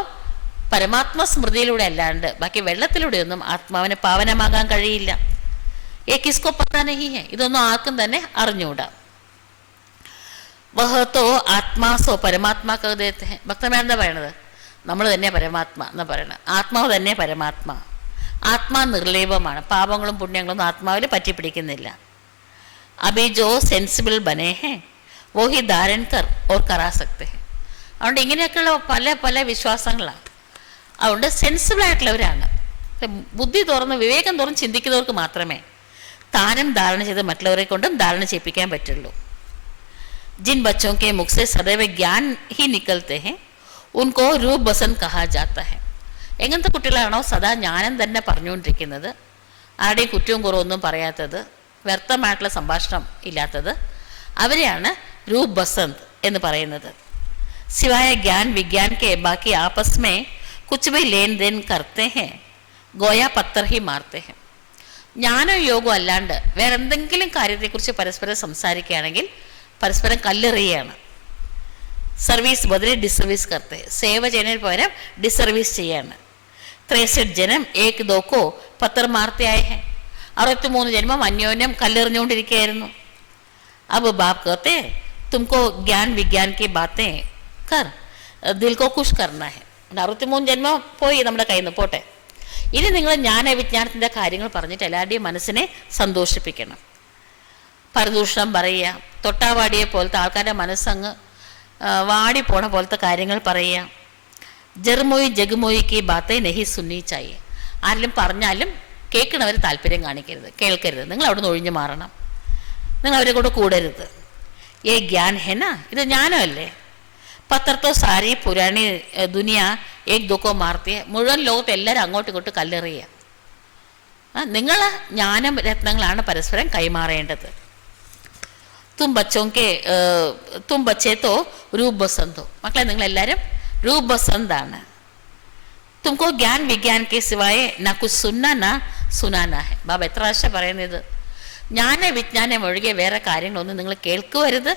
പരമാത്മ സ്മൃതിയിലൂടെ അല്ലാണ്ട് ബാക്കി വെള്ളത്തിലൂടെയൊന്നും ആത്മാവിന് പാവനമാകാൻ കഴിയില്ല. കിസ്കോ പത്താ നഹി ഹെ. ഇതൊന്നും ആർക്കും തന്നെ അറിഞ്ഞുകൂടാ. വഹത്തോ ആത്മാസോ പരമാത്മാ കഥയത്തെ. ഭക്തന്മാർ എന്താ പറയണത്? നമ്മൾ തന്നെ പരമാത്മ എന്ന് പറയണത്. ആത്മാവ് തന്നെ പരമാത്മാ. ആത്മാ നിർലേപമാണ്. പാപങ്ങളും പുണ്യങ്ങളൊന്നും ആത്മാവിൽ പറ്റിപ്പിടിക്കുന്നില്ല. അഭി ജോ സെൻസിബിൾ ബനേ ഹെ വോ ഹി ധാരൺ കർ ഓർ കറാ സക്തേ ഹെ. അതുകൊണ്ട് ഇങ്ങനെയൊക്കെയുള്ള പല പല വിശ്വാസങ്ങളാണ്. അതുകൊണ്ട് സെൻസിബിളായിട്ടുള്ളവരാണ്. ബുദ്ധി തുറന്ന് വിവേകം തുറന്ന് ചിന്തിക്കുന്നവർക്ക് മാത്രമേ താനും ധാരണ ചെയ്ത് മറ്റുള്ളവരെ കൊണ്ടും ധാരണ ചെയ്യിപ്പിക്കാൻ പറ്റുള്ളൂ. जिन बच्चों के मुख से सदैव ज्ञान ही निकलते हैं उनको रूप बसंत कहा जाता है. എങ്ങനത്തെ കുട്ടികളാണോ സദാ ജ്ഞാനം തന്നെ പറഞ്ഞുകൊണ്ടിരിക്കുന്നത്, ആരുടെയും കുറ്റവും കുറവൊന്നും പറയാത്തത്, വ്യർത്ഥമായിട്ടുള്ള സംഭാഷണം ഇല്ലാത്തത്, അവരെയാണ് രൂപ് ബസന്ത് എന്ന് പറയുന്നത്. സിവായ ജ്ഞാൻ വിജ്ഞാൻ കെ ബാക്കി ആപസ് മേ കുച്ച് ഭി ലേൻ ദേൻ കർത്തേ ഹെ ഗോയ പത്തർ ഹി മാർത്തേ ഹെ. ജ്ഞാനോ യോഗോ അല്ലാണ്ട് വേറെ എന്തെങ്കിലും കാര്യത്തെക്കുറിച്ച് പരസ്പരം സംസാരിക്കുകയാണെങ്കിൽ പരസ്പരം കല്ലെറിയാണ്. Service ബദലെ disservice കർത്തേ. സേവ ചെയ്യുന്നതിന് പകരം ഡിസർവീസ് ചെയ്യാണ്. 63 ജനം ഏക് ദോക്കോ പത്തർ മാർത്തയായ ഹെ. 63 ജന്മം അന്യോന്യം കല്ലെറിഞ്ഞുകൊണ്ടിരിക്കുകയായിരുന്നു. അബ് ബാപ് കഹത്തെ തുമക്കോ ജ്ഞാൻ വിജ്ഞാൻ കി ബാത്തേ കർ ദിൽ കോ ഖുഷ് കർണ ഹെ. 63 ജന്മം പോയി നമ്മുടെ കയ്യിൽ നിന്ന് പോട്ടെ. ഇനി നിങ്ങൾ ജ്ഞാന വിജ്ഞാനത്തിൻ്റെ കാര്യങ്ങൾ പറഞ്ഞിട്ട് എല്ലാവരുടെയും മനസ്സിനെ സന്തോഷിപ്പിക്കണം. പരദൂഷണം പറയുക, തൊട്ടാവാടിയെ പോലത്തെ ആൾക്കാരുടെ മനസ്സങ്ങ് വാടിപ്പോണ പോലത്തെ കാര്യങ്ങൾ പറയുക. ജർമോയി ജഗ്മോയിക്ക് ബാത്തേ നെഹി സുന്നി ചായേ. ആരെങ്കിലും പറഞ്ഞാലും കേൾക്കണവർ താല്പര്യം കാണിക്കരുത്, കേൾക്കരുത്. നിങ്ങൾ അവിടെ നിന്ന് ഒഴിഞ്ഞു മാറണം. നിങ്ങൾ അവരെ കൂടെ കൂടരുത്. ഏ ജ്ഞാൻ ഹെന, ഇത് ജ്ഞാനമല്ലേ. പത്രത്തോ സാരി പുരാണി ദുനിയ ഏക് ദുഃഖോ മാർത്തിയ. മുഴുവൻ ലോകത്ത് എല്ലാവരും അങ്ങോട്ടും ഇങ്ങോട്ടും കല്ലെറിയുക. നിങ്ങൾ ജ്ഞാനം രത്നങ്ങളാണ് പരസ്പരം കൈമാറേണ്ടത്. തും ബച്ചേത്തോ രൂപ് ബസന്തോ. മക്കളെ നിങ്ങളെല്ലാവരും രൂപ് ബസന്താണ്. തുമക്കോ ജ്ഞാൻ വിജ്ഞാൻ കെ സിവായ നാ കുച്ച് സുന്നാ നാ സുനാനാ ഹെ. ബാബ എത്ര പ്രാവശ്യം പറയുന്നത്? ജ്ഞാന വിജ്ഞാനം ഒഴികെ വേറെ കാര്യങ്ങളൊന്നും നിങ്ങൾ കേൾക്കുവരുത്.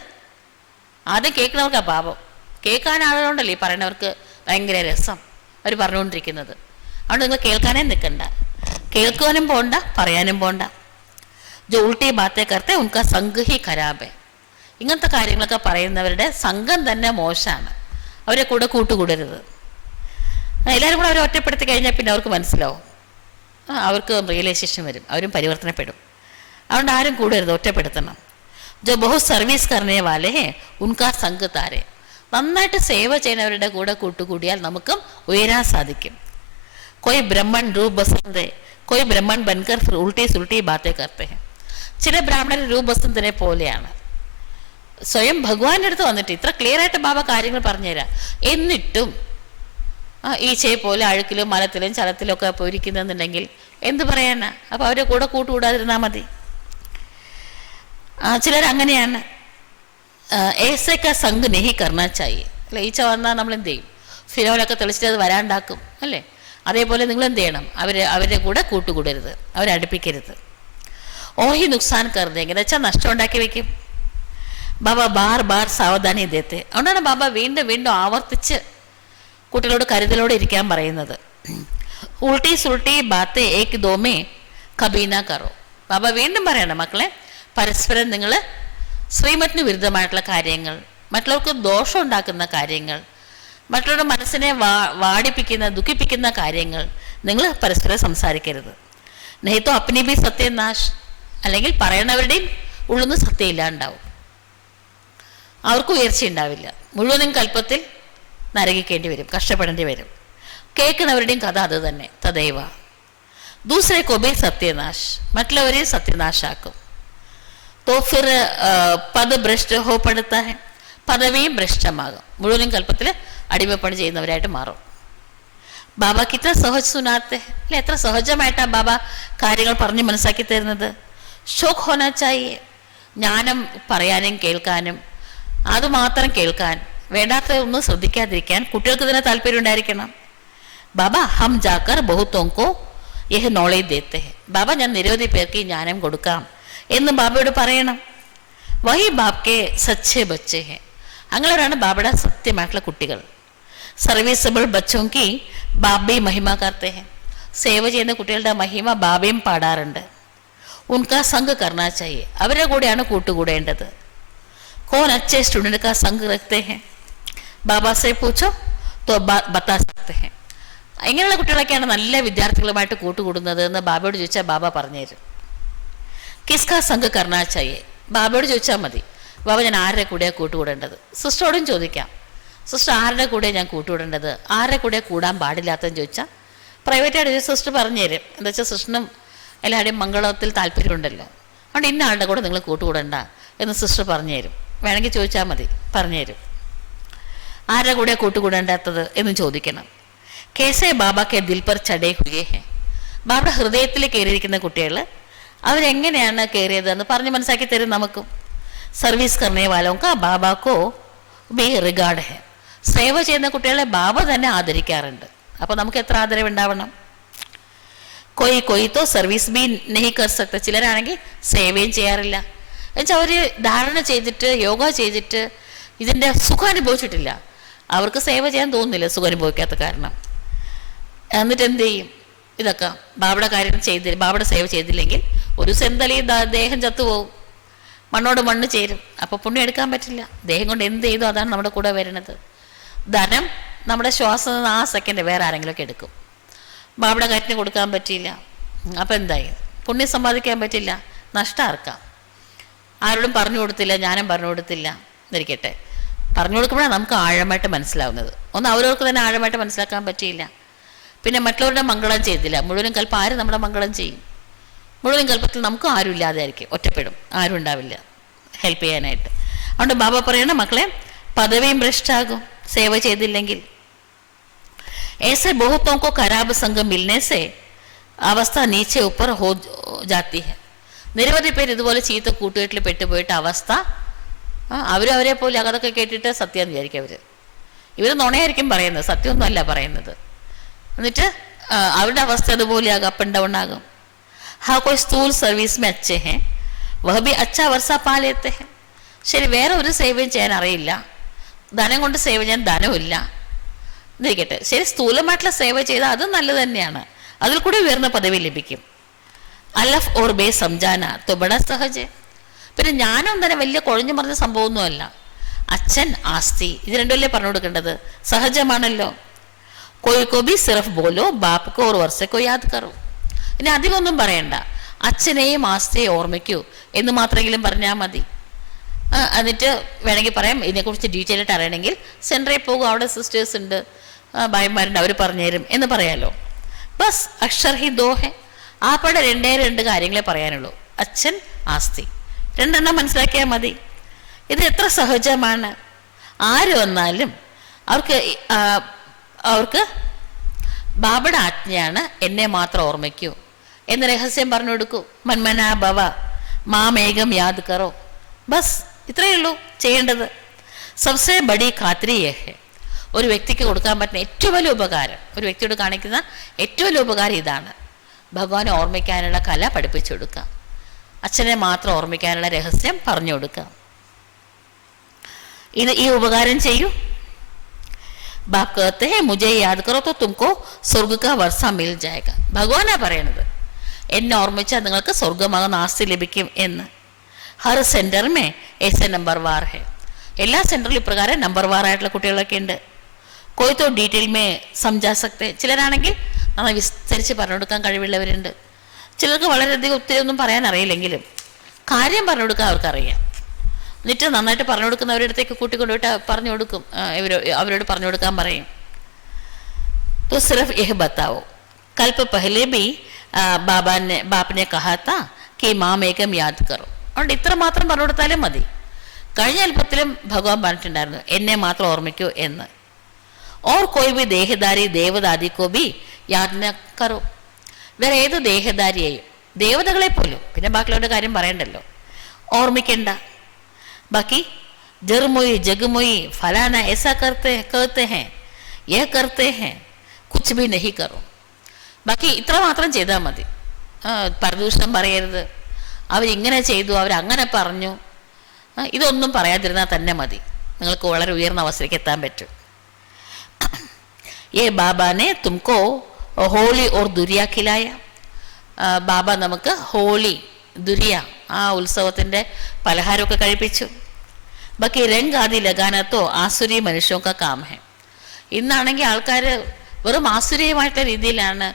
ആദ്യം കേൾക്കുന്നവർക്കാ പാപം. കേൾക്കാൻ ആളുകളുണ്ടല്ലോ ഈ പറയുന്നവർക്ക് ഭയങ്കര രസം അവർ പറഞ്ഞുകൊണ്ടിരിക്കുന്നത്. അതുകൊണ്ട് നിങ്ങൾ കേൾക്കാനേ നിൽക്കണ്ട. കേൾക്കുവാനും പോണ്ട, പറയാനും പോണ്ട. ജോ ഉൾട്ടി ബാത്തേ കർത്തെ ഉൻകാ സംഘ് ഹി ഖരാബ്. ഇങ്ങനത്തെ കാര്യങ്ങളൊക്കെ പറയുന്നവരുടെ സംഘം തന്നെ മോശമാണ്. അവരെ കൂടെ കൂട്ടുകൂടരുത്. എല്ലാവരും കൂടെ അവരെ ഒറ്റപ്പെടുത്തി കഴിഞ്ഞാൽ പിന്നെ അവർക്ക് മനസ്സിലാവും, അവർക്ക് റിയലൈസേഷൻ വരും, അവരും പരിവർത്തനപ്പെടും. അതുകൊണ്ട് ആരും കൂടരുത്, ഒറ്റപ്പെടുത്തണം. ജോ ബഹു സർവീസ് കർണേ വാലേ ഹേ ഉൻകാ സംഘ് താരെ. നന്നായിട്ട് സേവ ചെയ്യുന്നവരുടെ കൂടെ കൂട്ടുകൂടിയാൽ നമുക്കും ഉയരാൻ സാധിക്കും. कोई ब्राह्मण रूप बसंत है, कोई ब्राह्मण बनकर फिर उल्टी सुल्टी बातें करते हैं. ചില ബ്രാഹ്മണർ രൂപ ബസന്തിനെ പോലെയാണ്. സ്വയം ഭഗവാന്റെ അടുത്ത് വന്നിട്ട് ഇത്ര ക്ലിയർ ആയിട്ട് ബാബ കാര്യങ്ങൾ പറഞ്ഞുതരാം. എന്നിട്ടും ഈച്ചയെ പോലെ അഴുക്കിലും മലത്തിലും ചലത്തിലും ഒക്കെ പോയിരിക്കുന്നുണ്ടെങ്കിൽ എന്ത് പറയാനാ? അപ്പോൾ അവരെ കൂടെ കൂട്ടുകൂടാതിരുന്നാൽ മതി. ചിലരങ്ങനെയാണ്. ഏസക്ക സംഘ് നെഹി കർണാ ചായേ അല്ലെ. ഈച്ച വന്നാൽ നമ്മൾ എന്ത് ചെയ്യും? ഫിനോലൊക്കെ തെളിച്ചിട്ട് അത് വരാണ്ടാക്കും അല്ലേ. അതേപോലെ നിങ്ങൾ എന്ത് ചെയ്യണം? അവരുടെ കൂടെ കൂട്ടുകൂടരുത്, അവരെ അടുപ്പിക്കരുത്. ഓഹി നുക്സാൻ കരുതെങ്കിൽ വെച്ചാൽ നഷ്ടം ഉണ്ടാക്കി വെക്കും. ബാബ ബാർ ബാർ സാവധാനി ദേത്തെ. അതുകൊണ്ടാണ് ബാബ വീണ്ടും വീണ്ടും ആവർത്തിച്ച് കുട്ടികളോട് കരുതലോടെ ഇരിക്കാൻ പറയുന്നത്. ഉൾട്ടി സുൾട്ടി ബാത്തെ ഏക് ദോമേ കബീന കറോ. ബാബ വീണ്ടും പറയണം, മക്കളെ പരസ്പരം നിങ്ങൾ ശ്രീമത്തിന് വിരുദ്ധമായിട്ടുള്ള കാര്യങ്ങൾ, മറ്റുള്ളവർക്ക് ദോഷം ഉണ്ടാക്കുന്ന കാര്യങ്ങൾ, മറ്റുള്ളവരുടെ മനസ്സിനെ വാടിപ്പിക്കുന്ന ദുഃഖിപ്പിക്കുന്ന കാര്യങ്ങൾ നിങ്ങൾ പരസ്പരം സംസാരിക്കരുത്. നെയ്ത്തോ അപ്നി ബി സത്യനാശ്. അല്ലെങ്കിൽ പറയണവരുടെയും ഉള്ളുന്ന് സത്യം ഇല്ലാണ്ടാവും, അവർക്ക് ഉയർച്ച ഉണ്ടാവില്ല. മുഴുവനും കൽപ്പത്തിൽ നരകിക്കേണ്ടി വരും, കഷ്ടപ്പെടേണ്ടി വരും. കേൾക്കുന്നവരുടെയും കഥ അത് തന്നെ. തദൈവ ദൂസരെ കൊബേ സത്യനാശ്. മറ്റുള്ളവരെയും സത്യനാശാക്കും. तो फिर पद भ्रष्ट हो पड़ता है. പദവിയും ഭ്രഷ്ടമാകും. മുഴുവനും കൽപ്പത്തിൽ അടിമപ്പണി ചെയ്യുന്നവരായിട്ട് മാറും. ബാബ കിത്ര സഹജ് സുനാത്തെ അല്ലെ. എത്ര സഹജമായിട്ടാണ് ബാബ കാര്യങ്ങൾ പറഞ്ഞ് മനസ്സാക്കി തരുന്നത്. ഷോക്ക് ഹോനാ ചായേ. ജ്ഞാനം പറയാനും കേൾക്കാനും, അതുമാത്രം കേൾക്കാൻ, വേണ്ടാത്ത ഒന്നും ശ്രദ്ധിക്കാതിരിക്കാൻ കുട്ടികൾക്ക് തന്നെ താല്പര്യം ഉണ്ടായിരിക്കണം. ബാബ ഹം ജാക്കർ ബഹുത്തോങ്കോ യഹ് നോളേജ് ദേത്തെ ഹെ. ബാബ ഞാൻ നിരവധി പേർക്ക് ഈ ജ്ഞാനം കൊടുക്കാം എന്ന് ബാബയോട് പറയണം. വഹി ബാബ്ക്കെ സച്ചേ ബച്ചേ ഹെ. അങ്ങനെയാണ് ബാബയുടെ സത്യമായിട്ടുള്ള കുട്ടികൾ. സർവീസബിൾ ബച്ചോങ്കി ബാബി മഹിമ കാർത്തെ ഹെ. സേവ ചെയ്യുന്ന കുട്ടികളുടെ മഹിമ ബാബയും പാടാറുണ്ട്. ഉൻകാ സംഘ് കർണാ ചാഹിയെ. അവരുടെ കൂടെയാണ് കൂട്ടുകൂടേണ്ടത്. കോൻ അച്ഛേ സ്റ്റുഡൻറ്റ് കാ സംഘ് രഖ്തേ ഹെ. ബാബ സേ പൂച്ചോ തോ ബത്താ സക്തേ ഹെ. ഇങ്ങനെയുള്ള കുട്ടികളൊക്കെയാണ് നല്ല വിദ്യാർത്ഥികളുമായിട്ട് കൂട്ടുകൂടുന്നത് എന്ന് ബാബയോട് ചോദിച്ചാൽ ബാബ പറഞ്ഞുതരും. കിസ്കാ സംഘ് കർണാ ചാഹിയെ. ബാബയോട് ചോദിച്ചാൽ മതി, ബാബ ഞാൻ ആരുടെ കൂടെയാണ് കൂട്ടുകൂടേണ്ടത്. സിസ്റ്ററോടും ചോദിക്കാം, സിസ്റ്റർ ആരുടെ കൂടെയാണ് ഞാൻ കൂട്ടുകൂടേണ്ടത്, ആരുടെ കൂടെ കൂടാൻ പാടില്ലാത്തതെന്ന് ചോദിച്ചാൽ പ്രൈവറ്റായിട്ട് സിസ്റ്റർ പറഞ്ഞു തരും. എന്താ വെച്ചാൽ സിസ്റ്ററിനും എല്ലാവരുടെയും മംഗളത്തിൽ താല്പര്യമുണ്ടല്ലോ, അതുകൊണ്ട് ഇന്ന ആളുടെ കൂടെ നിങ്ങൾ കൂട്ടുകൂടണ്ട എന്ന് സിസ്റ്റർ പറഞ്ഞു തരും. വേണമെങ്കിൽ ചോദിച്ചാൽ മതി, പറഞ്ഞു തരും. ആരുടെ കൂടെ കൂട്ടുകൂടേണ്ടാത്തത് എന്ന് ചോദിക്കണം. കേസേ ബാബാക്കെ ദിൽ പർ ചടേ ഹുയേ ഹെ. ബാബയുടെ ഹൃദയത്തിൽ കയറിയിരിക്കുന്ന കുട്ടികൾ അവരെങ്ങനെയാണ് കയറിയതെന്ന് പറഞ്ഞ് മനസ്സിലാക്കി തരും നമുക്കും. സർവീസ് കർണേ വാലോങ്ക ബാബാക്കോ ബേ റിഗാർഡ് ഹെ. സേവ ചെയ്യുന്ന കുട്ടികളെ ബാബ തന്നെ ആദരിക്കാറുണ്ട്. അപ്പോൾ നമുക്ക് എത്ര ആദരവുണ്ടാവണം. കൊയ് തോ സർവീസ് ബി നെഹി കർ സക്ത. ചിലരാണെങ്കിൽ സേവയും ചെയ്യാറില്ല. എന്നുവെച്ചാൽ അവർ ധാരണ ചെയ്തിട്ട് യോഗ ചെയ്തിട്ട് ഇതിൻ്റെ സുഖം അനുഭവിച്ചിട്ടില്ല. അവർക്ക് സേവ ചെയ്യാൻ തോന്നുന്നില്ല സുഖം അനുഭവിക്കാത്ത കാരണം. എന്നിട്ട് എന്ത് ചെയ്യും? ഇതൊക്കെ ബാബയുടെ കാര്യം ബാബയുടെ സേവ ചെയ്തില്ലെങ്കിൽ ഒരു സെന്തലി ദേഹം ചത്തുപോകും, മണ്ണോട് മണ്ണ് ചേരും. അപ്പോൾ പുണ്യം എടുക്കാൻ പറ്റില്ല. ദേഹം കൊണ്ട് എന്ത് ചെയ്തോ അതാണ് നമ്മുടെ കൂടെ വരുന്നത്. ധനം നമ്മുടെ ശ്വാസം ആ സെക്കൻഡ് വേറെ ആരെങ്കിലുമൊക്കെ എടുക്കും. ബാബയുടെ കാര്യത്തിന് കൊടുക്കാൻ പറ്റിയില്ല, അപ്പോൾ എന്തായി? പുണ്യം സമ്പാദിക്കാൻ പറ്റില്ല, നഷ്ടം ആർക്കാം. ആരോടും പറഞ്ഞു കൊടുത്തില്ല, ജ്ഞാനം പറഞ്ഞു കൊടുത്തില്ല എന്നിരിക്കട്ടെ. പറഞ്ഞു കൊടുക്കുമ്പോഴാണ് നമുക്ക് ആഴമായിട്ട് മനസ്സിലാവുന്നത്. ഒന്ന് അവരവർക്ക് തന്നെ ആഴമായിട്ട് മനസ്സിലാക്കാൻ പറ്റിയില്ല. പിന്നെ മറ്റുള്ളവരുടെ മംഗളം ചെയ്തില്ല. മുഴുവനും കൽപ്പം ആര് നമ്മുടെ മംഗളം ചെയ്യും? മുഴുവൻ കൽപ്പത്തിൽ നമുക്ക് ആരും ഇല്ലാതെ ആയിരിക്കും, ഒറ്റപ്പെടും, ആരും ഉണ്ടാവില്ല ഹെൽപ്പ് ചെയ്യാനായിട്ട്. അതുകൊണ്ട് ബാബ പറയണം, മക്കളെ പദവിയും ഭ്രഷ്ടാകും സേവ ചെയ്തില്ലെങ്കിൽ. ऐसे बहुतों को खराब संग मिलने से അവസ്ഥ നീച്ചെ ऊपर हो जाती है. നിരവധി പേര് ഇതുപോലെ ചീത്ത കൂട്ടുകെട്ടിൽ പെട്ടുപോയിട്ട് അവസ്ഥ അവരെ പോലെ അതൊക്കെ കേട്ടിട്ട് സത്യം വിചാരിക്കും. ഇവർ നുണയായിരിക്കും പറയുന്നത്, സത്യമൊന്നും അല്ല പറയുന്നത്. എന്നിട്ട് അവരുടെ അവസ്ഥ അതുപോലെയാകും, അപ്പ് ആൻഡ് ഡൗൺ ആകും. हाँ कोई स्थूल सर्विस में अच्छे हैं वह भी अच्छा वर्षा पा लेते हैं. ശരി, വേറെ ഒരു സേവയും ചെയ്യാൻ അറിയില്ല, ധനം കൊണ്ട് സേവ ചെയ്യാൻ ധനമില്ല എന്നിരിക്കട്ടെ. ശരി, സ്ഥൂലമായിട്ടുള്ള സേവ ചെയ്താൽ അത് നല്ലത് തന്നെയാണ്, അതിൽ കൂടെ ഉയർന്ന പദവി ലഭിക്കും. അലഫ് ഓർ ബേ സംജാന तो बड़ा सहज है. പിന്നെ ജ്ഞാനം തന്നെ വലിയ കുഴഞ്ഞു പറഞ്ഞ സംഭവമൊന്നുമല്ല. അച്ഛൻ ആസ്തി ഇത് രണ്ടുമല്ലേ പറഞ്ഞു കൊടുക്കേണ്ടത്, സഹജമാണല്ലോ. കോയി സിറഫ് ബോലോ ബാപ്കോ ഓർ വർഷക്കോ യാദ് കറോ. ഇനി അധികമൊന്നും പറയണ്ട, അച്ഛനെയും ആസ്തിയെ ഓർമ്മിക്കൂ എന്ന് മാത്രമെങ്കിലും പറഞ്ഞാൽ മതി. എന്നിട്ട് വേണമെങ്കിൽ പറയാം, ഇതിനെക്കുറിച്ച് ഡീറ്റെയിൽ ആയിട്ട് അറിയണമെങ്കിൽ സെൻറ്ററിൽ പോകും, അവിടെ സിസ്റ്റേഴ്സ് ഉണ്ട്, ഭായിമാരുണ്ട്, അവർ പറഞ്ഞു തരും എന്ന് പറയാമല്ലോ. ബസ് അക്ഷർ ഹി ദോ ഹെ. ആപ്പയുടെ രണ്ട് കാര്യങ്ങളെ പറയാനുള്ളൂ, അച്ഛൻ ആസ്തി, രണ്ടെണ്ണം മനസ്സിലാക്കിയാൽ മതി. ഇത് എത്ര സഹജമാണ്. ആര് വന്നാലും അവർക്ക് ബാബയുടെ ആജ്ഞയാണ് എന്നെ മാത്രം ഓർമ്മിക്കൂ എന്ന് രഹസ്യം പറഞ്ഞു കൊടുക്കൂ. മന്മനാ ഭവ മാമേകം യാദ് കറോ, ബസ് ഇത്രയേ ഉള്ളൂ ചെയ്യേണ്ടത്. സബ്സേ ബഡി ഖാത്രി യഹ്, ഒരു വ്യക്തിക്ക് കൊടുക്കാൻ പറ്റുന്ന ഏറ്റവും വലിയ ഉപകാരം, ഒരു വ്യക്തിയോട് കാണിക്കുന്ന ഏറ്റവും വലിയ ഉപകാരം ഇതാണ്. ഭഗവാനെ ഓർമ്മിക്കാനുള്ള കല പഠിപ്പിച്ചു കൊടുക്കുക, അച്ഛനെ മാത്രം ഓർമ്മിക്കാനുള്ള രഹസ്യം പറഞ്ഞു കൊടുക്കുക. ഈ ഉപകാരം ചെയ്യൂ. ബാപ് कहते हैं मुझे याद करो तो तुमको स्वर्ग का वर्षा मिल जाएगा. ഭഗവാനാ പറയണത്, എന്നെ ഓർമ്മിച്ചാൽ നിങ്ങൾക്ക് സ്വർഗമാകുന്ന ആസ്തി ലഭിക്കും എന്ന്. ഹർ സെൻറ്റർ മേ ऐसे നമ്പർ വാർ ഹെ, എല്ലാ സെൻറ്ററിലും ഇപ്രകാരം നമ്പർ വാർ ആയിട്ടുള്ള കുട്ടികളൊക്കെ ഉണ്ട്. कोई तो ഡീറ്റെയിൽ മേ സംജാ സക്തെ, ചിലരാണെങ്കിൽ നന്നായി വിസ്തരിച്ച് പറഞ്ഞു കൊടുക്കാൻ കഴിവുള്ളവരുണ്ട്. ചിലർക്ക് വളരെയധികം ഒത്തിരി ഒന്നും പറയാൻ അറിയില്ലെങ്കിലും കാര്യം പറഞ്ഞു കൊടുക്കാൻ അവർക്കറിയാം. എന്നിട്ട് നന്നായിട്ട് പറഞ്ഞു കൊടുക്കുന്നവരുടെ അടുത്തേക്ക് കൂട്ടിക്കൊണ്ടുപോയിട്ട് പറഞ്ഞു കൊടുക്കും, അവരോട് പറഞ്ഞു കൊടുക്കാൻ പറയും. तो सिर्फ यह बताओ, कल्प पहले भी बाप ने कहा था कि माम एकम याद करो. അതുകൊണ്ട് ഇത്ര മാത്രം പറഞ്ഞു കൊടുത്താലും മതി. കഴിഞ്ഞ അല്പത്തിലും ഭഗവാൻ പറഞ്ഞിട്ടുണ്ടായിരുന്നു എന്നെ മാത്രം ഓർമ്മിക്കൂ എന്ന്. Or Koi B ദേഹദാരി ദേവദാദി co B Yaad ന കറോ, വേറെ ഏത് ദേഹദാരിയെയും ദേവതകളെ പോലും, പിന്നെ ബാക്കിയുള്ള കാര്യം പറയണ്ടല്ലോ, ഓർമ്മിക്കണ്ട. ബാക്കി ജർമൊയി ജഗമൊയി ഫലാന ऐसा कहते हैं यह करते हैं कुछ भी नहीं करो. ബാക്കി ഇത്ര മാത്രം ചെയ്താൽ മതി. പരദൂഷണം പറയരുത്, അവരിങ്ങനെ ചെയ്തു, അവരങ്ങനെ പറഞ്ഞു, ഇതൊന്നും പറയാതിരുന്നാൽ തന്നെ മതി. നിങ്ങൾക്ക് വളരെ ഉയർന്ന അവസ്ഥയിലേക്ക് എത്താൻ പറ്റും. ये बाबा ने तुमको होली और दुरिया खिलाया. ബാബ നമുക്ക് ഹോളി ദുരിയ ആ ഉത്സവത്തിൻ്റെ പലഹാരമൊക്കെ കഴിപ്പിച്ചു. ബാക്കി രംഗ് ആദി ലഗാനത്തോ ആസുരി മനുഷ്യോക്ക കാം ഹെ. ഇന്നാണെങ്കിൽ ആൾക്കാർ വെറും ആസുരീയമായിട്ടുള്ള രീതിയിലാണ്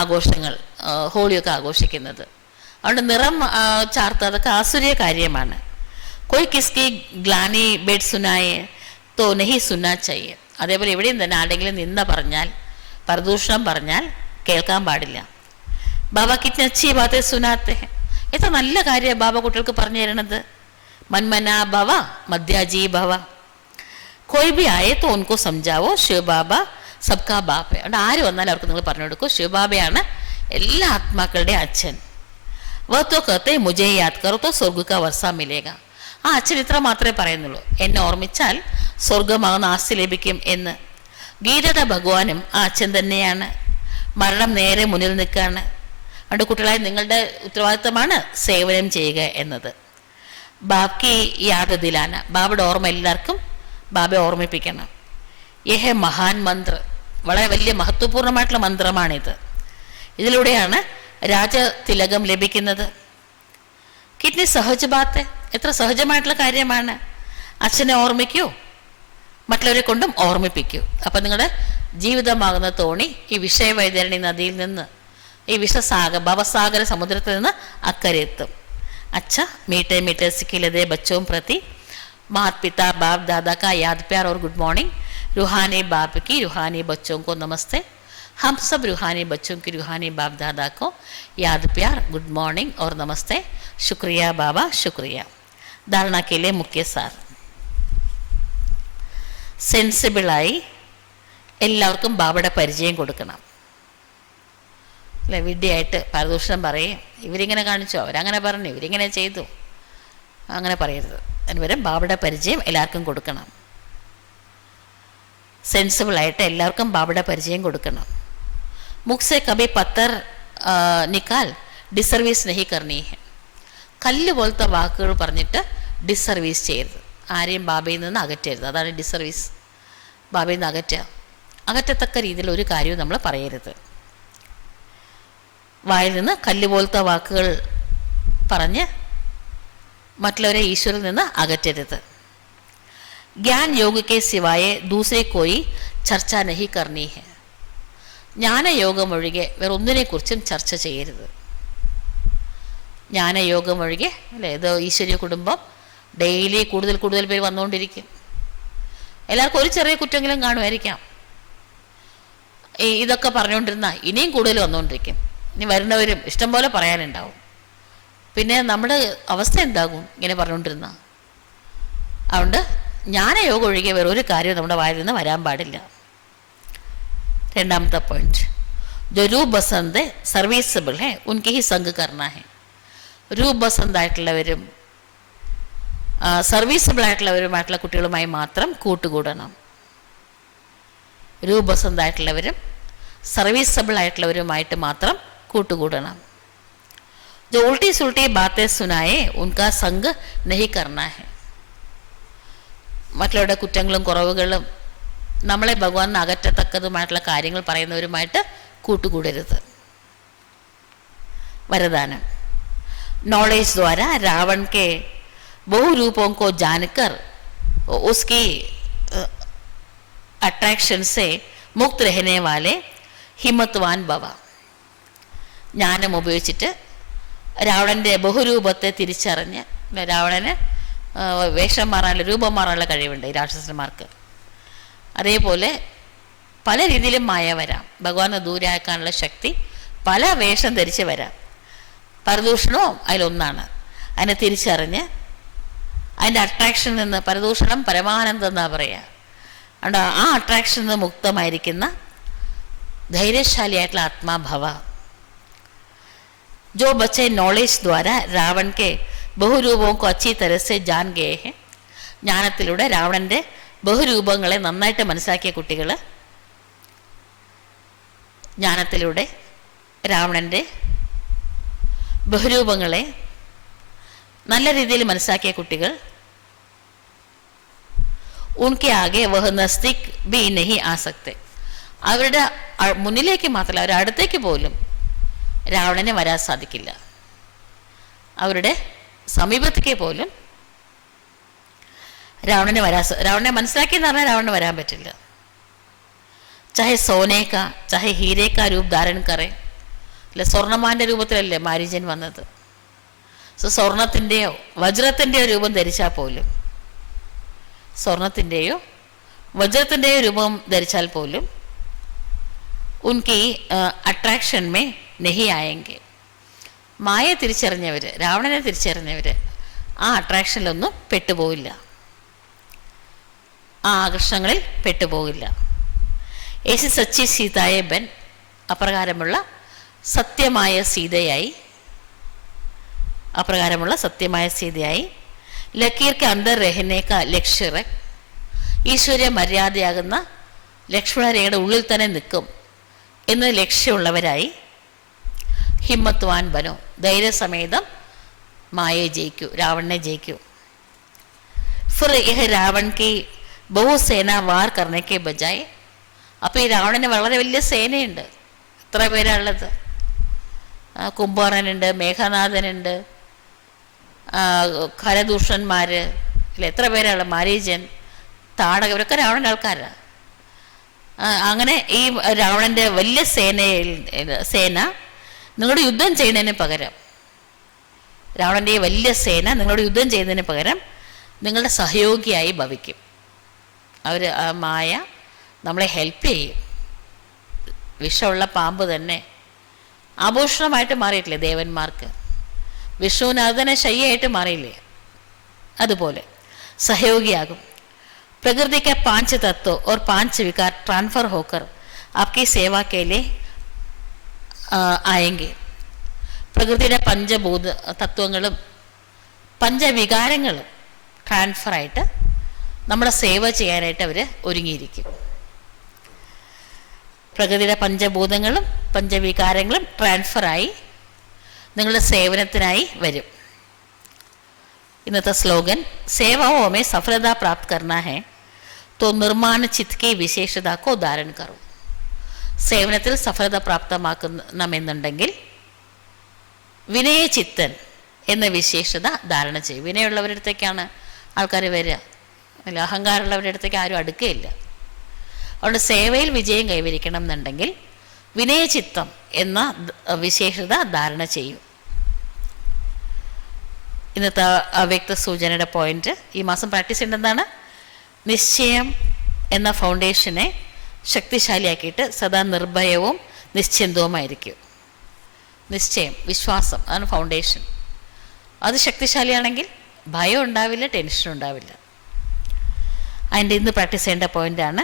ആഘോഷങ്ങൾ, ഹോളിയൊക്കെ ആഘോഷിക്കുന്നത്. അതുകൊണ്ട് നിറം ചാർത്ത് അതൊക്കെ ആസുരീയ കാര്യമാണ്. കൊയ് കിസ്കി ഗ്ലാനി ബെഡ് സുനായെ തോ നഹി സുനാ ചയ്യെ. അതേപോലെ എവിടെയും തന്നെ ആരെങ്കിലും നിന്ന പറഞ്ഞാൽ, പരദൂഷണം പറഞ്ഞാൽ കേൾക്കാൻ പാടില്ല. ബാബ കിത്നി അച്ഛി ബാത്തെ സുനാത്തെ ഹെ. എത്ര നല്ല കാര്യമാണ് ബാബ കുട്ടികൾക്ക് പറഞ്ഞു തരണത്. മന്മനാ ഭവ മധ്യാജി ഭവ, കോയി ബി ആയേ തോ ഉनको സംജാവോ ശിവബാബ സബ്കാ ബാപ്പ്. അതുകൊണ്ട് ആര് വന്നാലും അവർക്ക് നിങ്ങൾ പറഞ്ഞു കൊടുക്കൂ, ശിവബാബയാണ് എല്ലാ ആത്മാക്കളുടെയും അച്ഛൻ. വോ തോ കഹത്തെ മുझे യാദ് കറോ തോ സ്വർഗ കാ വർഷ മിലേഗ. ആ അച്ഛൻ ഇത്ര മാത്രമേ പറയുന്നുള്ളൂ, എന്നെ ഓർമ്മിച്ചാൽ സ്വർഗമാകുന്ന ആസ്തി ലഭിക്കും എന്ന്. ഗീതയുടെ ഭഗവാനും ആ അച്ഛൻ തന്നെയാണ്. മരണം നേരെ മുന്നിൽ നിൽക്കുകയാണ്. അതുകൊണ്ട് കുട്ടികളായി നിങ്ങളുടെ ഉത്തരവാദിത്തമാണ് സേവനം ചെയ്യുക എന്നത്. ബാക്കി യാദ് ദിലാന, ബാബയുടെ ഓർമ്മ എല്ലാവർക്കും ബാബയെ ഓർമ്മിപ്പിക്കണം. യഹ മഹാൻ മന്ത്ര, വളരെ വലിയ മഹത്വപൂർണ്ണമായിട്ടുള്ള മന്ത്രമാണിത്. ഇതിലൂടെയാണ് രാജതിലകം ലഭിക്കുന്നത്. കിഡ്നി സഹജ് ബാത്ത്, എത്ര സഹജമായിട്ടുള്ള കാര്യമാണ്. അച്ഛനെ ഓർമ്മിക്കൂ, മറ്റുള്ളവരെ കൊണ്ടും ഓർമ്മിപ്പിക്കൂ. അപ്പം നിങ്ങളുടെ ജീവിതമാകുന്ന തോണി ഈ വിഷയവൈതരണി നദിയിൽ നിന്ന്, ഈ ഭവസാഗര സമുദ്രത്തിൽ നിന്ന് അക്കരെ എത്തും. अच्छा मीठे मीठे सिखिलदे बच्चों प्रति माता पिता बाप दादा का याद प्यार और गुड मॉर्निंग. रूहानी बाप की रूहानी बच्चों को नमस्ते. हम सब रूहानी बच्चों की रूहानी बाप दादा को याद प्यार गुड मॉर्निंग और नमस्ते. शुक्रिया बाबा, शुक्रिया. धारणा के लिए मुख्य सार, സെൻസിബിളായി എല്ലാവർക്കും ബാബയുടെ പരിചയം കൊടുക്കണം. അല്ലെ, വിഡ്ഢിയായിട്ട് പരദൂഷണം പറയും, ഇവരിങ്ങനെ കാണിച്ചോ, അവരങ്ങനെ പറഞ്ഞു, ഇവരിങ്ങനെ ചെയ്തു, അങ്ങനെ പറയരുത്. അതിന് പകരം ബാബയുടെ പരിചയം എല്ലാവർക്കും കൊടുക്കണം. സെൻസിബിളായിട്ട് എല്ലാവർക്കും ബാബയുടെ പരിചയം കൊടുക്കണം. മുഖ്സെ കബി പത്തർ നിക്കാൽ ഡിസർവീസ് നഹി കർണി ഹെ. കല്ല് പോലത്തെ വാക്കുകൾ പറഞ്ഞിട്ട് ഡിസർവീസ് ചെയ്യരുത്. ആരെയും ബാബയിൽ നിന്ന് അകറ്റരുത്. അതാണ് ഡിസർവീസ്. ബാബയിൽ നിന്ന് അകറ്റത്തക്ക രീതിയിൽ ഒരു കാര്യവും നമ്മൾ പറയരുത്. വായിൽ നിന്ന് കല്ല് പോലത്തെ വാക്കുകൾ പറഞ്ഞ് മറ്റുള്ളവരെ ഈശ്വരിൽ നിന്ന് അകറ്റരുത്. ജ്ഞാൻ योग के सिवाय दूसरे कोई ചർച്ച നഹി കർണി ഹെ. ജ്ഞാനയോഗം ഒഴികെ വേറെ ഒന്നിനെക്കുറിച്ചും ചർച്ച ചെയ്യരുത്. ജ്ഞാനയോഗം ഒഴികെ, അല്ലേ, ഇത് ഈശ്വരീയ കുടുംബം ഡെയിലി കൂടുതൽ പേര് വന്നുകൊണ്ടിരിക്കും. എല്ലാവർക്കും ഒരു ചെറിയ കുറ്റമെങ്കിലും കാണുമായിരിക്കാം. ഇതൊക്കെ പറഞ്ഞുകൊണ്ടിരുന്ന ഇനിയും കൂടുതൽ വന്നുകൊണ്ടിരിക്കും. ഇനി വരുന്നവരും ഇഷ്ടം പോലെ പറയാനുണ്ടാവും. പിന്നെ നമ്മുടെ അവസ്ഥ എന്താകും ഇങ്ങനെ പറഞ്ഞുകൊണ്ടിരുന്ന? അതുകൊണ്ട് ജ്ഞാനയോഗം ഒഴികെ വേറെ ഒരു കാര്യവും നമ്മുടെ വായിൽ നിന്ന് വരാൻ പാടില്ല. രണ്ടാമത്തെ പോയിന്റ്, जो रूप बसंत है सर्विसेबल है उनके ही संग करना है. രൂപ് ബസന്ത് ആയിട്ടുള്ളവരും സർവീസബിൾ ആയിട്ടുള്ളവരുമായിട്ടുള്ള കുട്ടികളുമായി മാത്രം കൂട്ടുകൂടണം. രൂപ് ബസന്ത് ആയിട്ടുള്ളവരും സർവീസബിൾ ആയിട്ടുള്ളവരുമായിട്ട് മാത്രം കൂട്ടുകൂടണം. जो उल्टी सुल्टी बातें सुनाए उनका संग नहीं करना है. മറ്റുള്ളവരുടെ കുറ്റങ്ങളും കുറവുകളും നമ്മളെ ഭഗവാൻ അകറ്റത്തക്കതുമായിട്ടുള്ള കാര്യങ്ങൾ പറയുന്നവരുമായിട്ട് കൂട്ടുകൂടരുത്. वरदान, नॉलेज द्वारा रावण के बहु रूपों को जानकर उसकी अट्रैक्शन से मुक्त रहने वाले हिम्मतवान भव. ജ്ഞാനം ഉപയോഗിച്ചിട്ട് രാവണൻ്റെ ബഹുരൂപത്തെ തിരിച്ചറിഞ്ഞ്, രാവണന് വേഷം മാറാനുള്ള രൂപം മാറാനുള്ള കഴിവുണ്ട് ഈ രാക്ഷസന്മാർക്ക്. അതേപോലെ പല രീതിയിലും മായ വരാം. ഭഗവാനെ ദൂരെയാക്കാനുള്ള ശക്തി പല വേഷം ധരിച്ച് വരാം. പരദൂഷണവും അതിലൊന്നാണ്. അതിനെ തിരിച്ചറിഞ്ഞ് അതിൻ്റെ അട്രാക്ഷനിൽ നിന്ന്, പരദൂഷണം പരമാനന്ദം എന്നാ പറയുക, അതുകൊണ്ട് ആ അട്രാക്ഷനിൽ നിന്ന് മുക്തമായിരിക്കുന്ന ധൈര്യശാലിയായിട്ടുള്ള ആത്മാഭവ. जो बच्चे नॉलेज द्वारा रावण के बहुरूपों को अच्छी तरह से जान गए हैं, ജ്ഞാനത്തിലൂടെ രാവണൻ്റെ ബഹുരൂപങ്ങളെ നന്നായിട്ട് മനസ്സിലാക്കിയ കുട്ടികൾ, ജ്ഞാനത്തിലൂടെ രാവണൻ്റെ ബഹുരൂപങ്ങളെ നല്ല രീതിയിൽ മനസ്സിലാക്കിയ കുട്ടികൾ, ഉൻകെ ആകെ വഹ് നസ്തിക് ബി നഹി ആ സക്തെ. അവരുടെ മുന്നിലേക്ക് മാത്രമല്ല, അവരുടെ അടുത്തേക്ക് പോലും രാവണനെ വരാൻ സാധിക്കില്ല. അവരുടെ സമീപത്തേക്ക് പോലും രാവണനെ മനസ്സിലാക്കിയെന്ന് പറഞ്ഞാൽ രാവണന് വരാൻ പറ്റില്ല. ചാഹെ സോനേക്ക ചാഹെ ഹീരേക്ക രൂപ ധാരൺ കറേ. അല്ല, സ്വർണ്ണമാൻ്റെ രൂപത്തിലല്ലേ മാരീജൻ വന്നത്. സോ സ്വർണത്തിൻ്റെയോ വജ്രത്തിൻ്റെയോ രൂപം ധരിച്ചാൽ പോലും, സ്വർണത്തിൻ്റെയോ വജ്രത്തിൻ്റെയോ രൂപം ധരിച്ചാൽ പോലും ഉൻകി അട്രാക്ഷൻ മേ നഹി ആയെങ്കിൽ, മായ തിരിച്ചറിഞ്ഞവർ, രാവണനെ തിരിച്ചറിഞ്ഞവർ ആ അട്രാക്ഷനിലൊന്നും പെട്ടുപോയില്ല, ആ ആകർഷണങ്ങളിൽ പെട്ടുപോകില്ല. ഏസി സച്ചി സീതായെ ബൻ, അപ്രകാരമുള്ള സത്യമായ സീതയായി, അപ്രകാരമുള്ള സത്യമായ സീതയായി, ലക്കീർക്ക് അന്തർ രഹനേക്ക ലക്ഷ്യ, ഈശ്വര്യ മര്യാദയാകുന്ന ലക്ഷ്മണരേഖയുടെ ഉള്ളിൽ തന്നെ നിൽക്കും എന്ന് ലക്ഷ്യമുള്ളവരായി, ഹിമ്മത്വാൻ ബനോ, ധൈര്യസമേതം മായയെ ജയിക്കൂ, രാവണനെ ജയിക്കൂ. ഫിർ യഹ് രാവൺ കി ബഹുസേന വാർ കർണയ്ക്ക് ബജായ്. അപ്പോൾ ഈ രാവണന് വളരെ വലിയ സേനയുണ്ട്. എത്ര പേരാണുള്ളത്? കുംഭകർണനുണ്ട്, മേഘനാഥനുണ്ട്, ഖരദൂഷന്മാർ, അല്ല എത്ര പേരാണ്, മാരീചൻ, താടക, ഇവരൊക്കെ രാവണൻ്റെ ആൾക്കാരാണ്. അങ്ങനെ ഈ രാവണൻ്റെ വലിയ സേന നിങ്ങളുടെ യുദ്ധം ചെയ്യുന്നതിന് പകരം, രാവണൻ്റെ ഈ വലിയ സേന നിങ്ങളോട് യുദ്ധം ചെയ്യുന്നതിന് പകരം നിങ്ങളുടെ സഹയോഗിയായി ഭവിക്കും. അവർ, ആ മായ നമ്മളെ ഹെൽപ്പ് ചെയ്യും. വിഷമുള്ള പാമ്പ് തന്നെ ആഭൂഷണമായിട്ട് മാറിയിട്ടില്ലേ ദേവന്മാർക്ക്? വിഷ്ണുവിന് അത് തന്നെ ശയ്യായിട്ട് മാറിയില്ലേ? അതുപോലെ സഹയോഗിയാകും. प्रकृति के 5 तत्व और 5 विकार ट्रांसफर होकर आपकी सेवा के लिए आएंगे. പ്രകൃതിയുടെ പഞ്ചഭൂത തത്വങ്ങളും പഞ്ചവികാരങ്ങളും ട്രാൻസ്ഫറായിട്ട് നമ്മളെ സേവ ചെയ്യാനായിട്ട് അവർ ഒരുങ്ങിയിരിക്കും. പ്രകൃതിയുടെ പഞ്ചഭൂതങ്ങളും പഞ്ചവികാരങ്ങളും ട്രാൻസ്ഫറായി നിങ്ങളുടെ സേവനത്തിനായി വരും. ഇന്നത്തെ സ്ലോഗൻ, സേവാओं में सफलता प्राप्त करना है तो निर्माण चित्त की विशेषता को धारण करो. സേവനത്തിൽ സഫലത പ്രാപ്തമാക്കണമെന്നുണ്ടെങ്കിൽ വിനയചിത്തൻ എന്ന വിശേഷത ധാരണ ചെയ്യും. വിനയമുള്ളവരുടെ അടുത്തേക്കാണ് ആൾക്കാർ വരിക, അല്ല അഹങ്കാരമുള്ളവരുടെ അടുത്തേക്ക് ആരും അടുക്കുകയില്ല. അതുകൊണ്ട് സേവയിൽ വിജയം കൈവരിക്കണം എന്നുണ്ടെങ്കിൽ വിനയചിത്തം എന്ന വിശേഷത ധാരണ ചെയ്യും. ഇന്നത്തെ അവ്യക്ത സൂചനയുടെ പോയിന്റ്, ഈ മാസം പ്രാക്ടീസ് ചെയ്യേണ്ടതാണ് നിശ്ചയം എന്ന ഫൗണ്ടേഷനെ ശക്തിശാലിയാക്കിയിട്ട് സദാ നിർഭയവും നിശ്ചിന്തവുമായിരിക്കും. നിശ്ചയം, വിശ്വാസം, അതാണ് ഫൗണ്ടേഷൻ. അത് ശക്തിശാലിയാണെങ്കിൽ ഭയം ഉണ്ടാവില്ല, ടെൻഷൻ ഉണ്ടാവില്ല. അതിൻ്റെ ഇന്ന് പ്രാക്ടീസ് ചെയ്യേണ്ട പോയിൻ്റാണ്.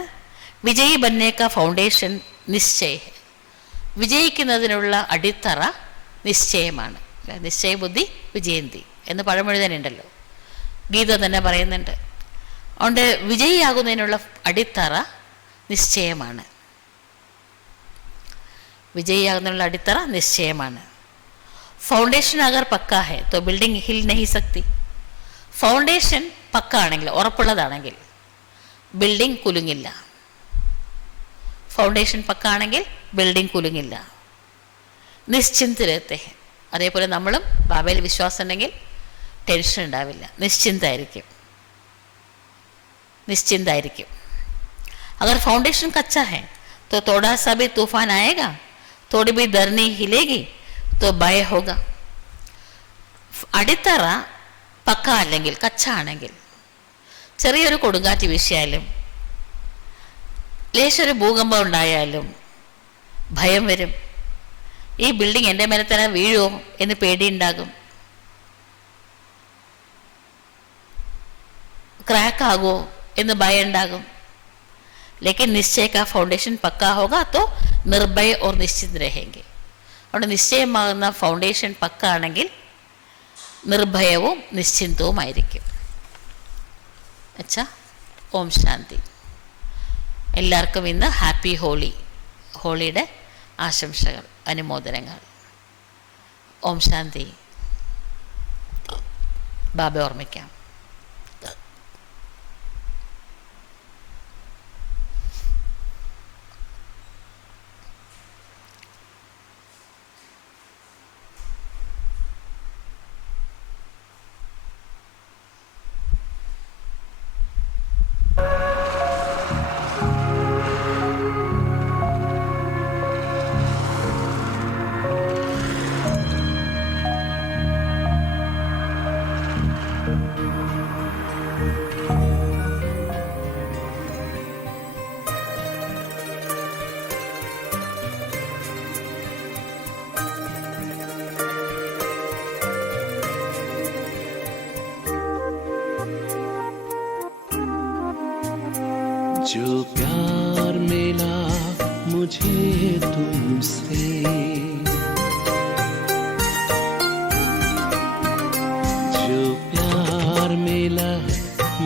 വിജയി ബന്നേക്ക ഫൗണ്ടേഷൻ നിശ്ചയ. വിജയിക്കുന്നതിനുള്ള അടിത്തറ നിശ്ചയമാണ്. നിശ്ചയബുദ്ധി വിജയന്തി എന്ന് പഴമൊഴി തന്നെ ഉണ്ടല്ലോ, ഗീത തന്നെ പറയുന്നുണ്ട്. അതുകൊണ്ട് വിജയിയാകുന്നതിനുള്ള അടിത്തറ നിശ്ചയമാണ്. വിജയിയാകുന്നതിനുള്ള അടിത്തറ നിശ്ചയമാണ്. ഫൗണ്ടേഷൻ അഗർ പക്കാ ഹെ തോ ബിൽഡിംഗ് ഹിൽ നഹി സക്തി. ഫൗണ്ടേഷൻ പക്ക ആണെങ്കിൽ, ഉറപ്പുള്ളതാണെങ്കിൽ ബിൽഡിംഗ് കുലുങ്ങില്ല. ഫൗണ്ടേഷൻ പക്ക ആണെങ്കിൽ ബിൽഡിംഗ് കുലുങ്ങില്ല. നിശ്ചിന്തരത്തെ. അതേപോലെ നമ്മളും ബാബയിൽ വിശ്വാസം ഉണ്ടെങ്കിൽ ടെൻഷൻ ഉണ്ടാവില്ല, നിശ്ചിന്തായിരിക്കും. अगर फाउंडेशन कच्चा है तो थोड़ा सा भी तूफान आएगा, थोड़ी भी धरनी हिलेगी तो भय होगा. അടിത്തറ പക്ക അല്ലെങ്കിൽ കച്ച ആണെങ്കിൽ ചെറിയൊരു കൊടുങ്കാറ്റ് വീശിയാലും ലേശൊരു ഭൂകമ്പം ഉണ്ടായാലും ഭയം വരും. ഈ ബിൽഡിംഗ് എൻ്റെ മേലെ തന്നെ വീഴുമോ എന്ന് പേടിയുണ്ടാകും. ക്രാക്ക് ആകുമോ എന്ന് ഭയം ഉണ്ടാകും. लेकिन निश्चय का फाउंडेशन पक्का होगा तो निर्भय और निश्चित रहेंगे. അവിടെ നിശ്ചയമാകുന്ന ഫൗണ്ടേഷൻ പക്ക ആണെങ്കിൽ നിർഭയവും നിശ്ചിന്തവുമായിരിക്കും. അച്ഛാ, ഓം ശാന്തി. എല്ലാവർക്കും ഇന്ന് ഹാപ്പി ഹോളിയുടെ ആശംസകൾ, അനുമോദനങ്ങൾ. ഓം ശാന്തി. ബാബ ഓർമ്മിക്കാം. जो प्यार मिला मुझे तुमसे, जो प्यार मिला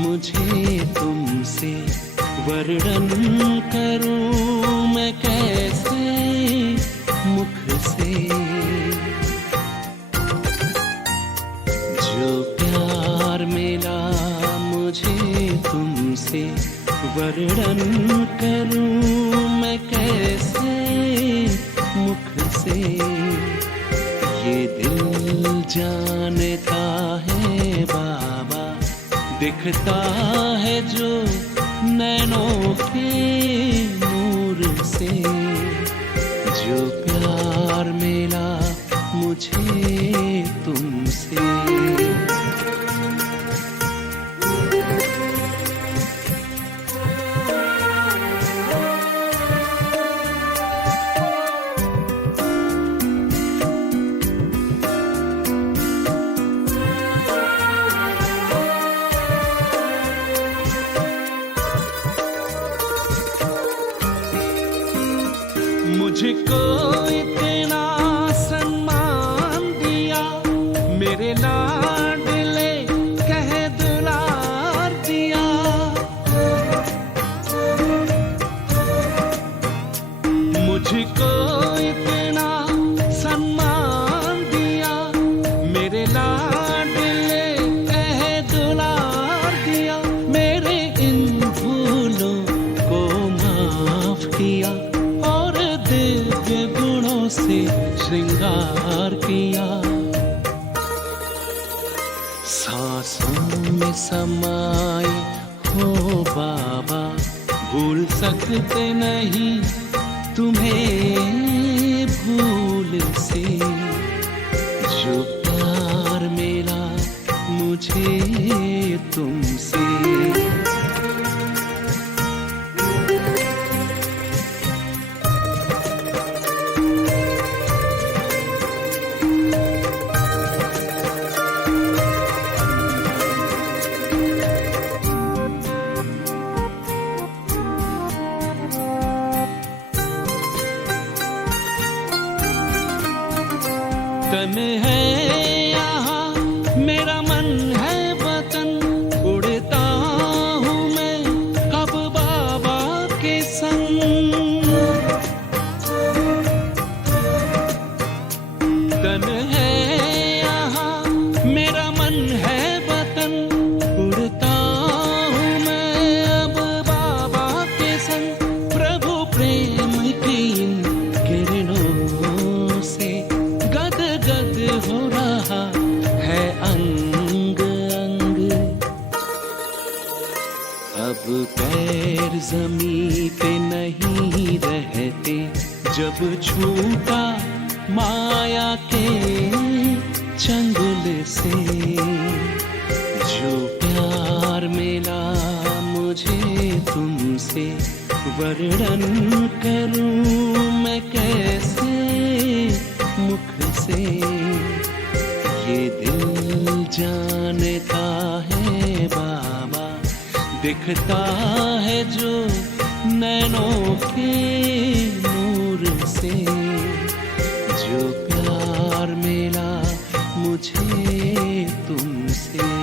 मुझे तुमसे, वर्णन करूं मैं कैसे मुख से. जो प्यार मिला मुझे तुमसे, वर्णन करूं मैं कैसे मुख से. ये दिल जानता है बाबा, दिखता है जो नैनों के नूर से. जो प्यार मिला मुझे तुमसे. मुझको इतना सम्मान दिया, मेरे लाडले कह दुलार दिया. मुझको इतना सम्मान दिया, मेरे लाडले कह दुलार दिया. मेरे इन भूलों को माफ किया और दिव्य गुणों से श्रृंगार किया. सांसों में समाए हो बाबा, भूल सकते नहीं तुम्हें भूल से. जो प्यार मिला मुझे तुमसे. तन है यहाँ मेरा मन है वतन, उड़ता हूँ मैं अब बाबा के संग। तन है यहाँ मेरा मन है वतन, उड़ता हूँ मैं अब बाबा के संग। प्रभु प्रेम की इन किरणों से गद गद हो रहा है अंग अंग। अब पैर जमीन पे नहीं रहते, जब छूटा माया के चंगुल से। जो प्यार मिला मुझे तुमसे, वर्णन करूं मैं कैसे मुख से। ये दिल जानता है बाबा, दिखता है जो नैनों के नूर से। जो प्यार मिला मुझे तुमसे।